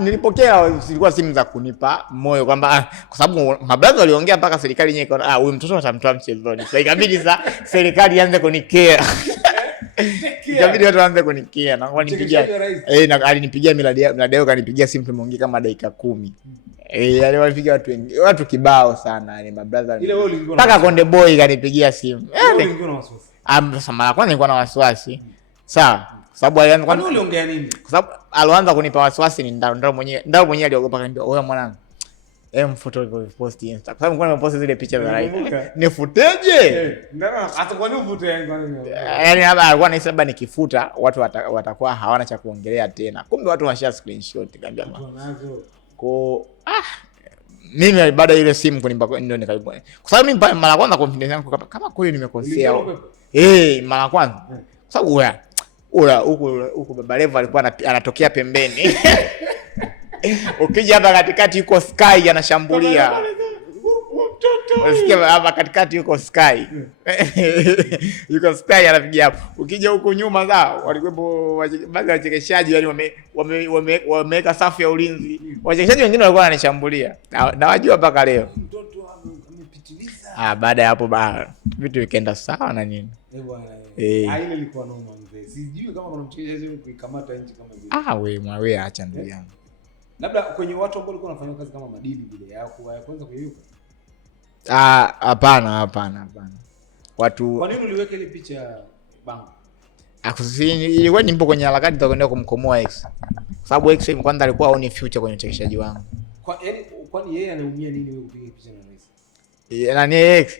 Nilipokea, zilikuwa simu za kunipa moyo kwamba kwa sababu mablaza waliongea mpaka serikali yenyewe ikaona huyu mtoto atamtoa mchezoni. Sasa ikabidi serikali ianze kunikea. Ikabidi watu waanze kunikea na wanipigia. Na alinipigia Miladi kanipigia simu tumeongea kama dakika 10. Yale walipigia watu wengi, watu kibao sana, ni mablaza. Mpaka Konde Boy kanipigia simu. Ulikuwa na wasiwasi? Sasa mara kwanza nilikuwa na wasiwasi. Sawa. Sababu alianza kwani uliongea nini? Kwa sababu alianza kunipa wasiwasi ni ndao mwenyewe aliogopa kaniambia wewe mwanangu mfuto post Insta. Kwa sababu nilikuwa nimepost zile picha za rais. Nifuteje? Hata kwa nini ufute yani? Yaani hapa alikuwa anasema labda nikifuta watu watakuwa hawana cha kuongelea tena. Kumbe watu washa screenshot nikamwambia mimi baada ya ile simu kunipa ndio nikaibu. Kwa sababu mimi mara kwanza confidence yangu kama kweli nimekosea. Mara kwanza. Kwa sababu huko Baba Levo alikuwa anatokea pembeni. Ukija hapa katikati yuko Sky anashambulia. Unasikia hapa katikati yuko Sky. Yuko Sky anapiga hapo. Ukija huko nyuma zao walikuwepo baadhi ya wachekeshaji yani wameweka safu ya ulinzi. Wachekeshaji wengine walikuwa wananishambulia. Na wajua mpaka leo. Mtoto amepitiliza. Baada ya hapo vitu vikaenda sawa na nini. Ile ilikuwa noma mzee. Sijui kama kuna mchezaji kuikamata nchi kama vile. Wewe acha ndugu yangu. Labda kwenye watu ambao walikuwa wanafanya kazi kama Madini vile ya kwanza kuyuka. Hapana. Watu kwa nini uliweka ile picha bango? Ilikuwa nipo kwenye harakati za kwenda kumkomoa X. Kwa sababu X kwanza alikuwa haoni future kwenye uchekeshaji wangu. Kwani yeye anaumia nini wewe kupiga picha na rais? Nani X?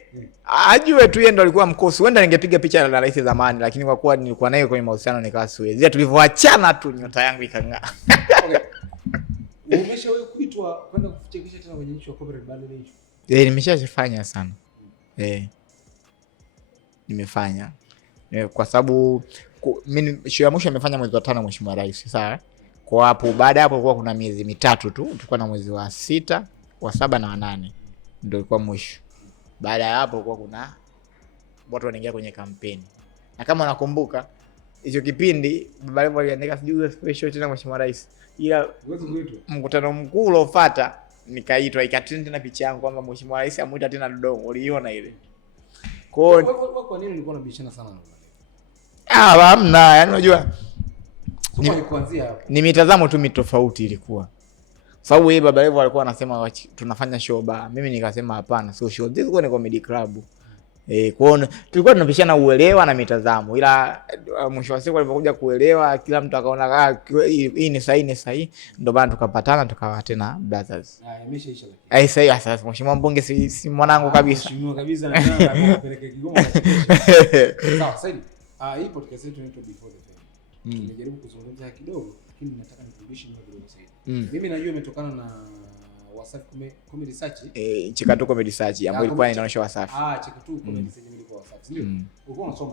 Ajue tu yeye ndo alikuwa mkosi. Wenda ningepiga picha na rais zamani, lakini kwa kuwa nilikuwa naye kwenye mahusiano nikawa siwezi. Tulivyoachana tu nyota yangu ikang'aa. Okay. Umeshawahi kuitwa kwenda kuchekesha tena kwenye issue ya corporate bali ni issue? Nimeshafanya sana. Nimefanya. Kwa sababu mimi show ya mwisho nimefanya mwezi wa 5 mheshimiwa rais, sawa? Kwa hapo baada hapo kulikuwa kuna miezi 3 tu. Tulikuwa na mwezi wa 6, wa 7 na wa 8. Ndio ilikuwa mwisho. Baada ya hapo kulikuwa kuna watu wanaingia kwenye kampeni. Na kama unakumbuka hicho kipindi Baba Levo aliandika sijui special tena mheshimiwa rais. Ila mkutano mkuu uliofuata nikaitwa ikatrend na picha yangu kwamba mheshimiwa rais amuita tena Dodoma. Uliiona ile? Kwa nini ulikuwa unabishana sana na hamna, yani unajua kuanzia hapo. Ni mitazamo tu mitofauti ilikuwa. Sababu yeye Baba Levo alikuwa anasema tunafanya show bar. Mimi nikasema hapana, sio show. This is comedy club. Kwa hiyo tulikuwa tunapishana uelewa na mitazamo. Ila mwisho wa siku alipokuja kuelewa kila mtu akaona hii ni sahihi, ndio bana tukapatana tukawa tena brothers. Imeshaisha lakini. Sasa mheshimiwa mbunge si mwanangu kabisa. Mheshimiwa kabisa na anapeleka Kigoma. Sawa, sasa hii podcast yetu inaitwa Before the Fame. Nimejaribu kuzungumza kidogo lakini nataka nikurudishe nyuma kidogo zaidi. Mimi najua imetokana na Wasafi Comedy Search. Chekatu Comedy Search ambayo ilikuwa inaonyesha Wasafi. Chekatu Comedy Search ilikuwa Wasafi. Ndio. Ulikuwa unasoma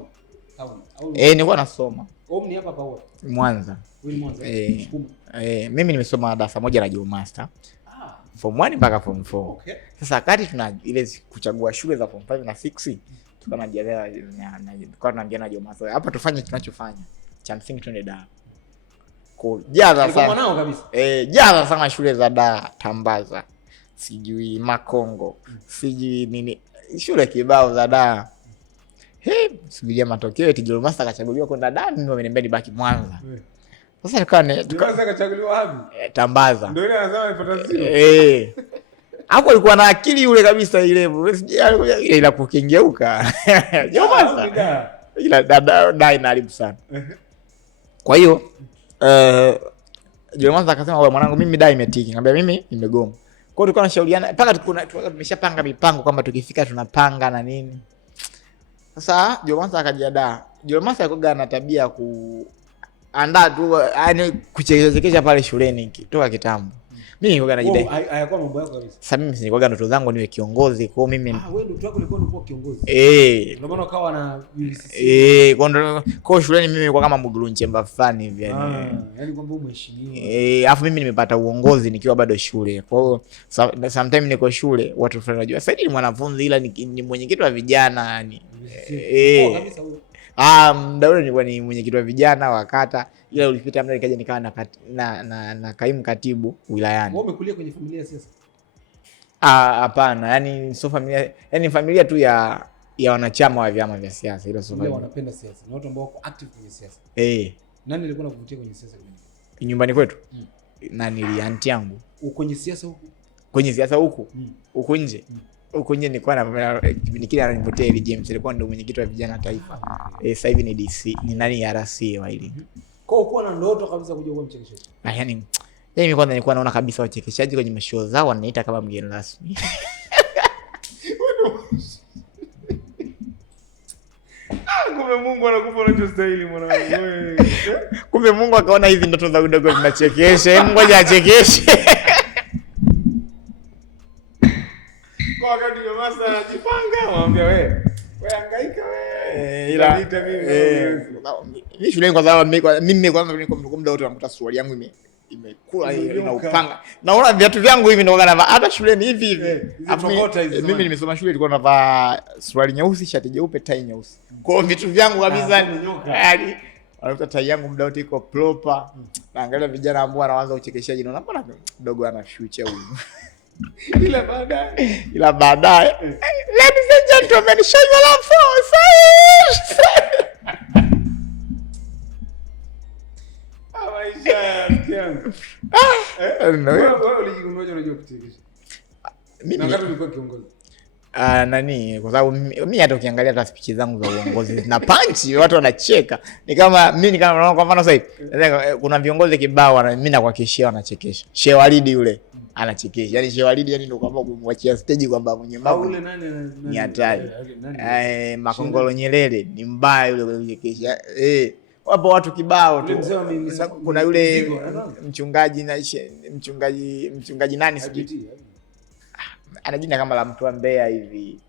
town au? Nilikuwa nasoma. Ni hapa hapa Mwanza. Wewe Mwanza? Mimi nimesoma darasa moja la Joe Master. Form 1 mpaka form 4. Okay. Sasa wakati tuna ile kuchagua shule za form 5 na 6, tunaambiana Joe Master. Hapa tufanye tunachofanya. Cha msingi twende Dar. Jaza sana. Nao kabisa. Jaza sana shule za Dar, Tambaza. Sijui Makongo. Sijui nini. Shule kibao za Dar. Subiria matokeo eti Joe Master akachaguliwa kwenda Dar, mimi wameniambia nibaki Mwanza. Sasa tukaanza kachaguliwa wapi? Tambaza. Ndio ile anasema ipata zero. Hapo alikuwa na akili yule kabisa ile. Ila kukengeuka. Joe Master. Ila dada inaharibu sana. Kwa hiyo Joe Master akasema wewe mwanangu mimi dai imetiki. Ngambia mimi nimegoma. Kwa hiyo tulikuwa tunashauriana mpaka tumeshapanga mipango kwamba tukifika tunapanga na nini. Sasa Jomasa akajiandaa. Jomasa alikuwa na tabia kuandaa tu, yani kuchekesha pale shuleni kutoka kitambo. Mimi nilikuwa najidai. Hayakuwa mambo yako kabisa. Sasa mimi nilikuwa ndoto zangu niwe kiongozi, kwa hiyo mimi wewe ndoto yako ilikuwa kuwa kiongozi. Ndio maana ukawa na UCC. Kwa shuleni mimi nilikuwa kama Mugulu Nchemba fulani hivi yani. Yaani kwamba umeheshimiwa. Alafu mimi nimepata uongozi nikiwa bado shule. Kwa hiyo sometimes niko shule watu fulani wanajua sasa ni mwanafunzi ila ni mwenyekiti wa vijana yani. Kabisa huyo. Muda ule nilikuwa ni mwenyekiti wa vijana wa kata, ila ulipita muda nikaja nikawa na kaimu katibu wilayani. Wewe umekulia kwenye familia ya siasa? Hapana, yani sio familia, yani familia tu ya wanachama wa vyama vya siasa, ila sio familia. Wanapenda siasa. Na watu ambao wako active kwenye siasa. Nani alikuwa anakuvutia kwenye siasa kwenye? Nyumbani kwetu? Nani aunti yangu. Kwenye siasa huko? Kwenye siasa huko? Huko nje? Huko nje nilikuwa na kipindi kile ananivutia ile James, alikuwa ndio mwenyekiti wa vijana taifa. Sasa hivi ni DC, ni nani RC wa ile. Kwa hiyo uko na ndoto kabisa kuja kuwa mchekeshaji. Yani mimi kwanza nilikuwa naona kabisa wachekeshaji kwenye mashow zao wananiita kama mgeni rasmi. Kumbe Mungu anakupa unachostahili mwanangu wewe. Kumbe Mungu akaona hizi ndoto za udogo zinachekesha, ngoja achekeshe. Kwa wakati Jomasa anajipanga, mwambie wewe hangaika wewe. Ila mimi shuleni kwa sababu mimi kwanza niko muda wote nakuta suruali yangu imekula na upanga. Naona viatu vyangu hivi ndio kana hata shuleni hivi. Mimi nimesoma shule ilikuwa navaa suruali nyeusi, shati jeupe, tai nyeusi. Kwa hiyo vitu vyangu kabisa yani wanakuta tai yangu muda wote iko proper. Naangalia vijana ambao wanaanza uchekeshaji naona mbona dogo ana future huyu. Ila baadaye ladies and gentlemen, show your love for us. Wewe ulijigundua unajua kuchekesha. Mimi wakati nilikuwa kiongozi. Nani kwa sababu mimi hata ukiangalia hata speech zangu za uongozi zina punch, watu wanacheka. Ni kama mimi kama unaona kwa mfano sasa hivi kuna viongozi kibao mimi nakuhakikishia wanachekesha. Shewalidi yule anachekesha. Yaani Shewalidi yani ndio kwamba kumwachia stage kwamba mwenye mambo. Yule nani? Ni hatari. Makongolo Nyerere ni mbaya yule kuchekesha. Wapo watu kibao tu. Kuna yule mchungaji nani sijui. Ana jina kama la mtu wa Mbeya hivi.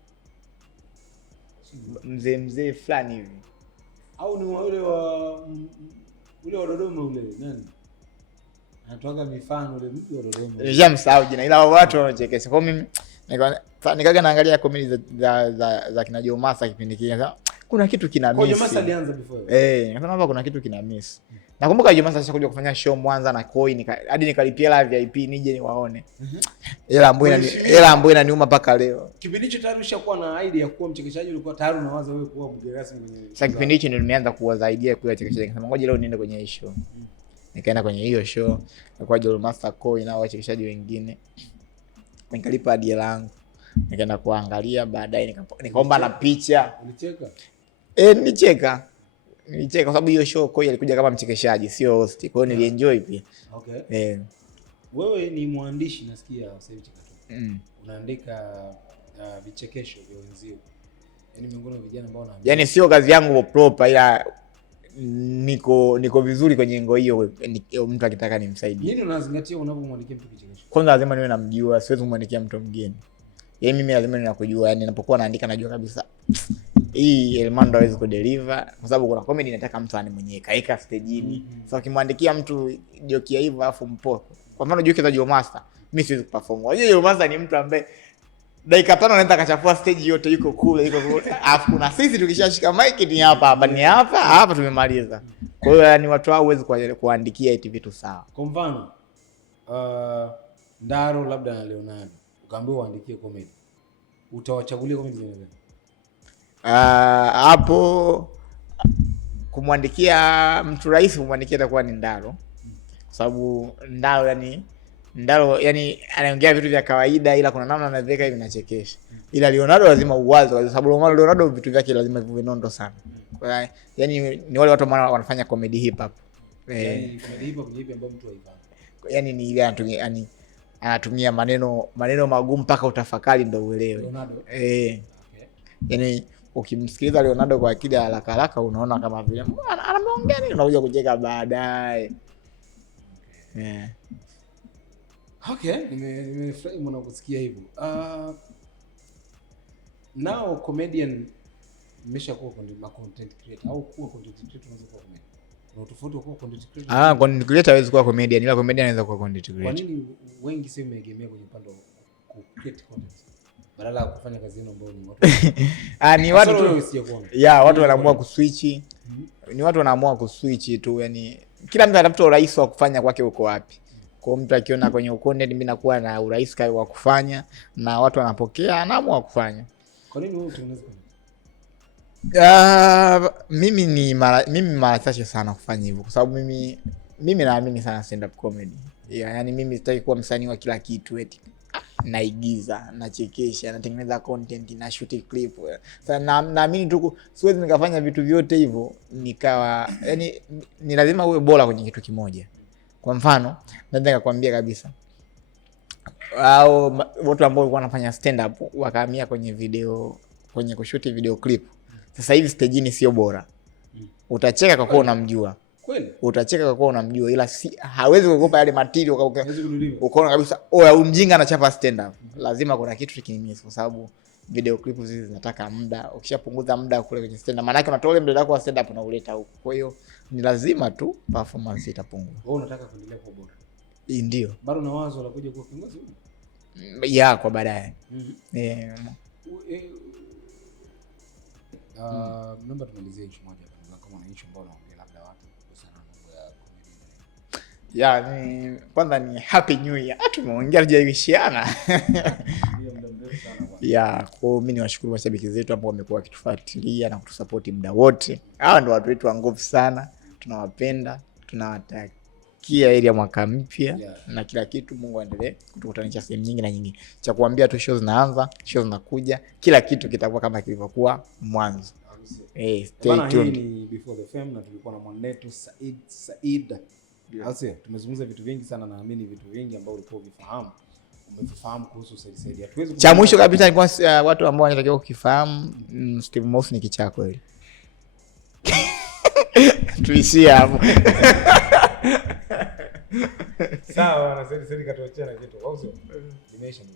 Mzee fulani hivi. Au ni ule wa Dodoma ule nani? Anatoaga mifano ule mtu wa Dodoma. Nimesahau jina ila watu wanachekesha. Kwa mimi nikaga naangalia comedy za kina Jomasa kipindi kile. Kuna kitu kina miss. Kwa Jomasa alianza before. Nasema hapa kuna kitu kina miss. Nakumbuka Jomasa alishakuja kufanya show Mwanza na Koi hadi nikalipia la VIP nije niwaone. Ila ambayo inaniuma mpaka leo. Kipindi hicho tayari ushakuwa na idea ya kuwa mchekeshaji, ulikuwa tayari unawaza wewe kuwa mgeni rasmi kwenye. Sasa kipindi hicho ndio nimeanza kuwaza idea ya kuwa mchekeshaji. Nikasema ngoja leo niende kwenye hiyo show. Nikaenda kwenye hiyo show, nilikuwa Jomasa Koi na wachekeshaji wengine. Nikalipa hadi langu. Nikaenda kuangalia, baadaye nikaomba na picha. Ulicheka? Nilicheka kwa sababu hiyo show Koi alikuja kama mchekeshaji sio host. Kwa hiyo nilienjoy pia. Okay. Wewe ni mwandishi nasikia sasa hivi chakatu. Unaandika vichekesho vya wenzio. Yaani miongoni mwa vijana ambao yaani sio kazi yangu proper ila niko vizuri kwenye ngo hiyo mtu akitaka nimsaidie. Nini unazingatia unapomwandikia mtu kichekesho? Kwanza lazima niwe namjua, siwezi kumwandikia mtu mgeni. Yaani mimi lazima niwe nakujua, yaani ninapokuwa naandika najua kabisa hii Elmando hawezi kudeliver kwa sababu kuna comedy inataka mtu ani mwenyewe kaika stage-ini. Sasa ukimwandikia mtu joke hivyo afu mpo. Kwa mfano joke za Jomasa, mimi siwezi kuperform. Unajua Jomasa ni mtu ambaye dakika 5 anaenda kachafua stage yote, yuko kule. Alafu kuna sisi tukishashika mic ni hapa tumemaliza. Kwa hiyo yani watu hao huwezi kuandikia eti vitu sawa. Kwa mfano Ndaro labda na Leonardo ukaambiwa uandikie comedy. Utawachagulia comedy zingine? Hapo kumwandikia mtu rahisi kumwandikia itakuwa ni Ndaro. Kwa sababu Ndaro yani anaongea vitu vya kawaida ila kuna namna anaviweka hivi vinachekesha. Ila Leonardo lazima uwaze kwa sababu Leonardo vitu vyake lazima viwe nondo sana. Kwa yani ni wale watu ambao wanafanya comedy hip hop. Comedy hip hop ni ipi ambayo mtu haifahamu? Yani ni ile yani anatumia maneno magumu mpaka utafakari ndio uelewe. Leonardo. Okay. Yaani ukimsikiliza Leonardo kwa akili haraka haraka unaona kama vile anaongea nini, unakuja kucheka baadaye. Okay, nimefurahi mwana kusikia hivyo. Now comedian imeshakuwa content creator au kuwa content creator unaweza kuwa comedian. Kuna tofauti kwa content creator. Content creator hawezi kuwa comedian, ila comedian anaweza kuwa content creator. Kwa nini wengi sasa wameegemea kwenye upande wa create content badala ya kufanya kazi yao ambayo ni watu? Ni watu tu watu wanaamua kuswitch. Ni watu wanaamua kuswitch tu, yani kila mtu anatafuta urahisi wa kufanya kwake uko wapi. Kwa mtu akiona kwenye content mimi nakuwa na urahisi wa kufanya na watu wanapokea, anaamua kufanya. Kwa nini wewe utengeneza? Mimi mara chache sana kufanya hivyo kwa sababu mimi naamini sana stand up comedy. Yani mimi sitaki kuwa msanii wa kila kitu eti naigiza, nachekesha, natengeneza content, na shoot clip. Sasa naamini tu siwezi nikafanya vitu vyote hivyo nikawa, yani ni lazima uwe bora kwenye kitu kimoja. Kwa mfano, naweza nikakwambia kabisa au watu ambao walikuwa wanafanya stand up wakahamia kwenye kushoot video clip. Sasa hivi stage sio bora. Utacheka kwa kuwa unamjua. Kweli? Utacheka kwa kuwa unamjua, ila hawezi kukupa yale material ukaona kabisa huyu mjinga anachapa stand up. Lazima kuna kitu kinimiss kwa sababu video clip hizi zinataka muda. Ukishapunguza muda kule kwenye stand up, maana yake unatoa ile muda wako wa stand up na uleta huko. Kwa hiyo ni lazima tu performance itapungua. Wewe unataka kuendelea kuwa bora. Ndio. Bado na wazo la kuja kuwa kiongozi? Kwa baadaye. Naomba tumalizie issue moja kama una issue ambayo unaongea labda watu kuhusiana na mambo ya comedy. Ni kwanza ni happy new year. Tumeongea tujaishiana. Ndio muda mrefu sana bwana. Kwa mimi niwashukuru mashabiki zetu ambao wamekuwa wakitufuatilia na kutusupport muda wote. Hawa ndio watu wetu wa nguvu sana. Tunawapenda, tunawatakia heri ya mwaka mpya na kila kitu. Mungu aendelee kutukutanisha sehemu nyingi na nyingi. Cha kuambia tu shows zinaanza, shows zinakuja, kila kitu kitakuwa kama kilivyokuwa mwanzo. Stay tuned. Hii ni Before the Fame na tulikuwa na mwanetu Said. Tumezungumza vitu vingi sana, naamini vitu vingi ambao ulikuwa umefahamu kuhusu Said. Hatuwezi cha mwisho kabisa nilikuwa watu ambao wanatakiwa kukifahamu, Steve Mouse ni kichaa kweli. Tuishie hapo. Sawa na Said katuachia na kitu. Au sio? Dimension.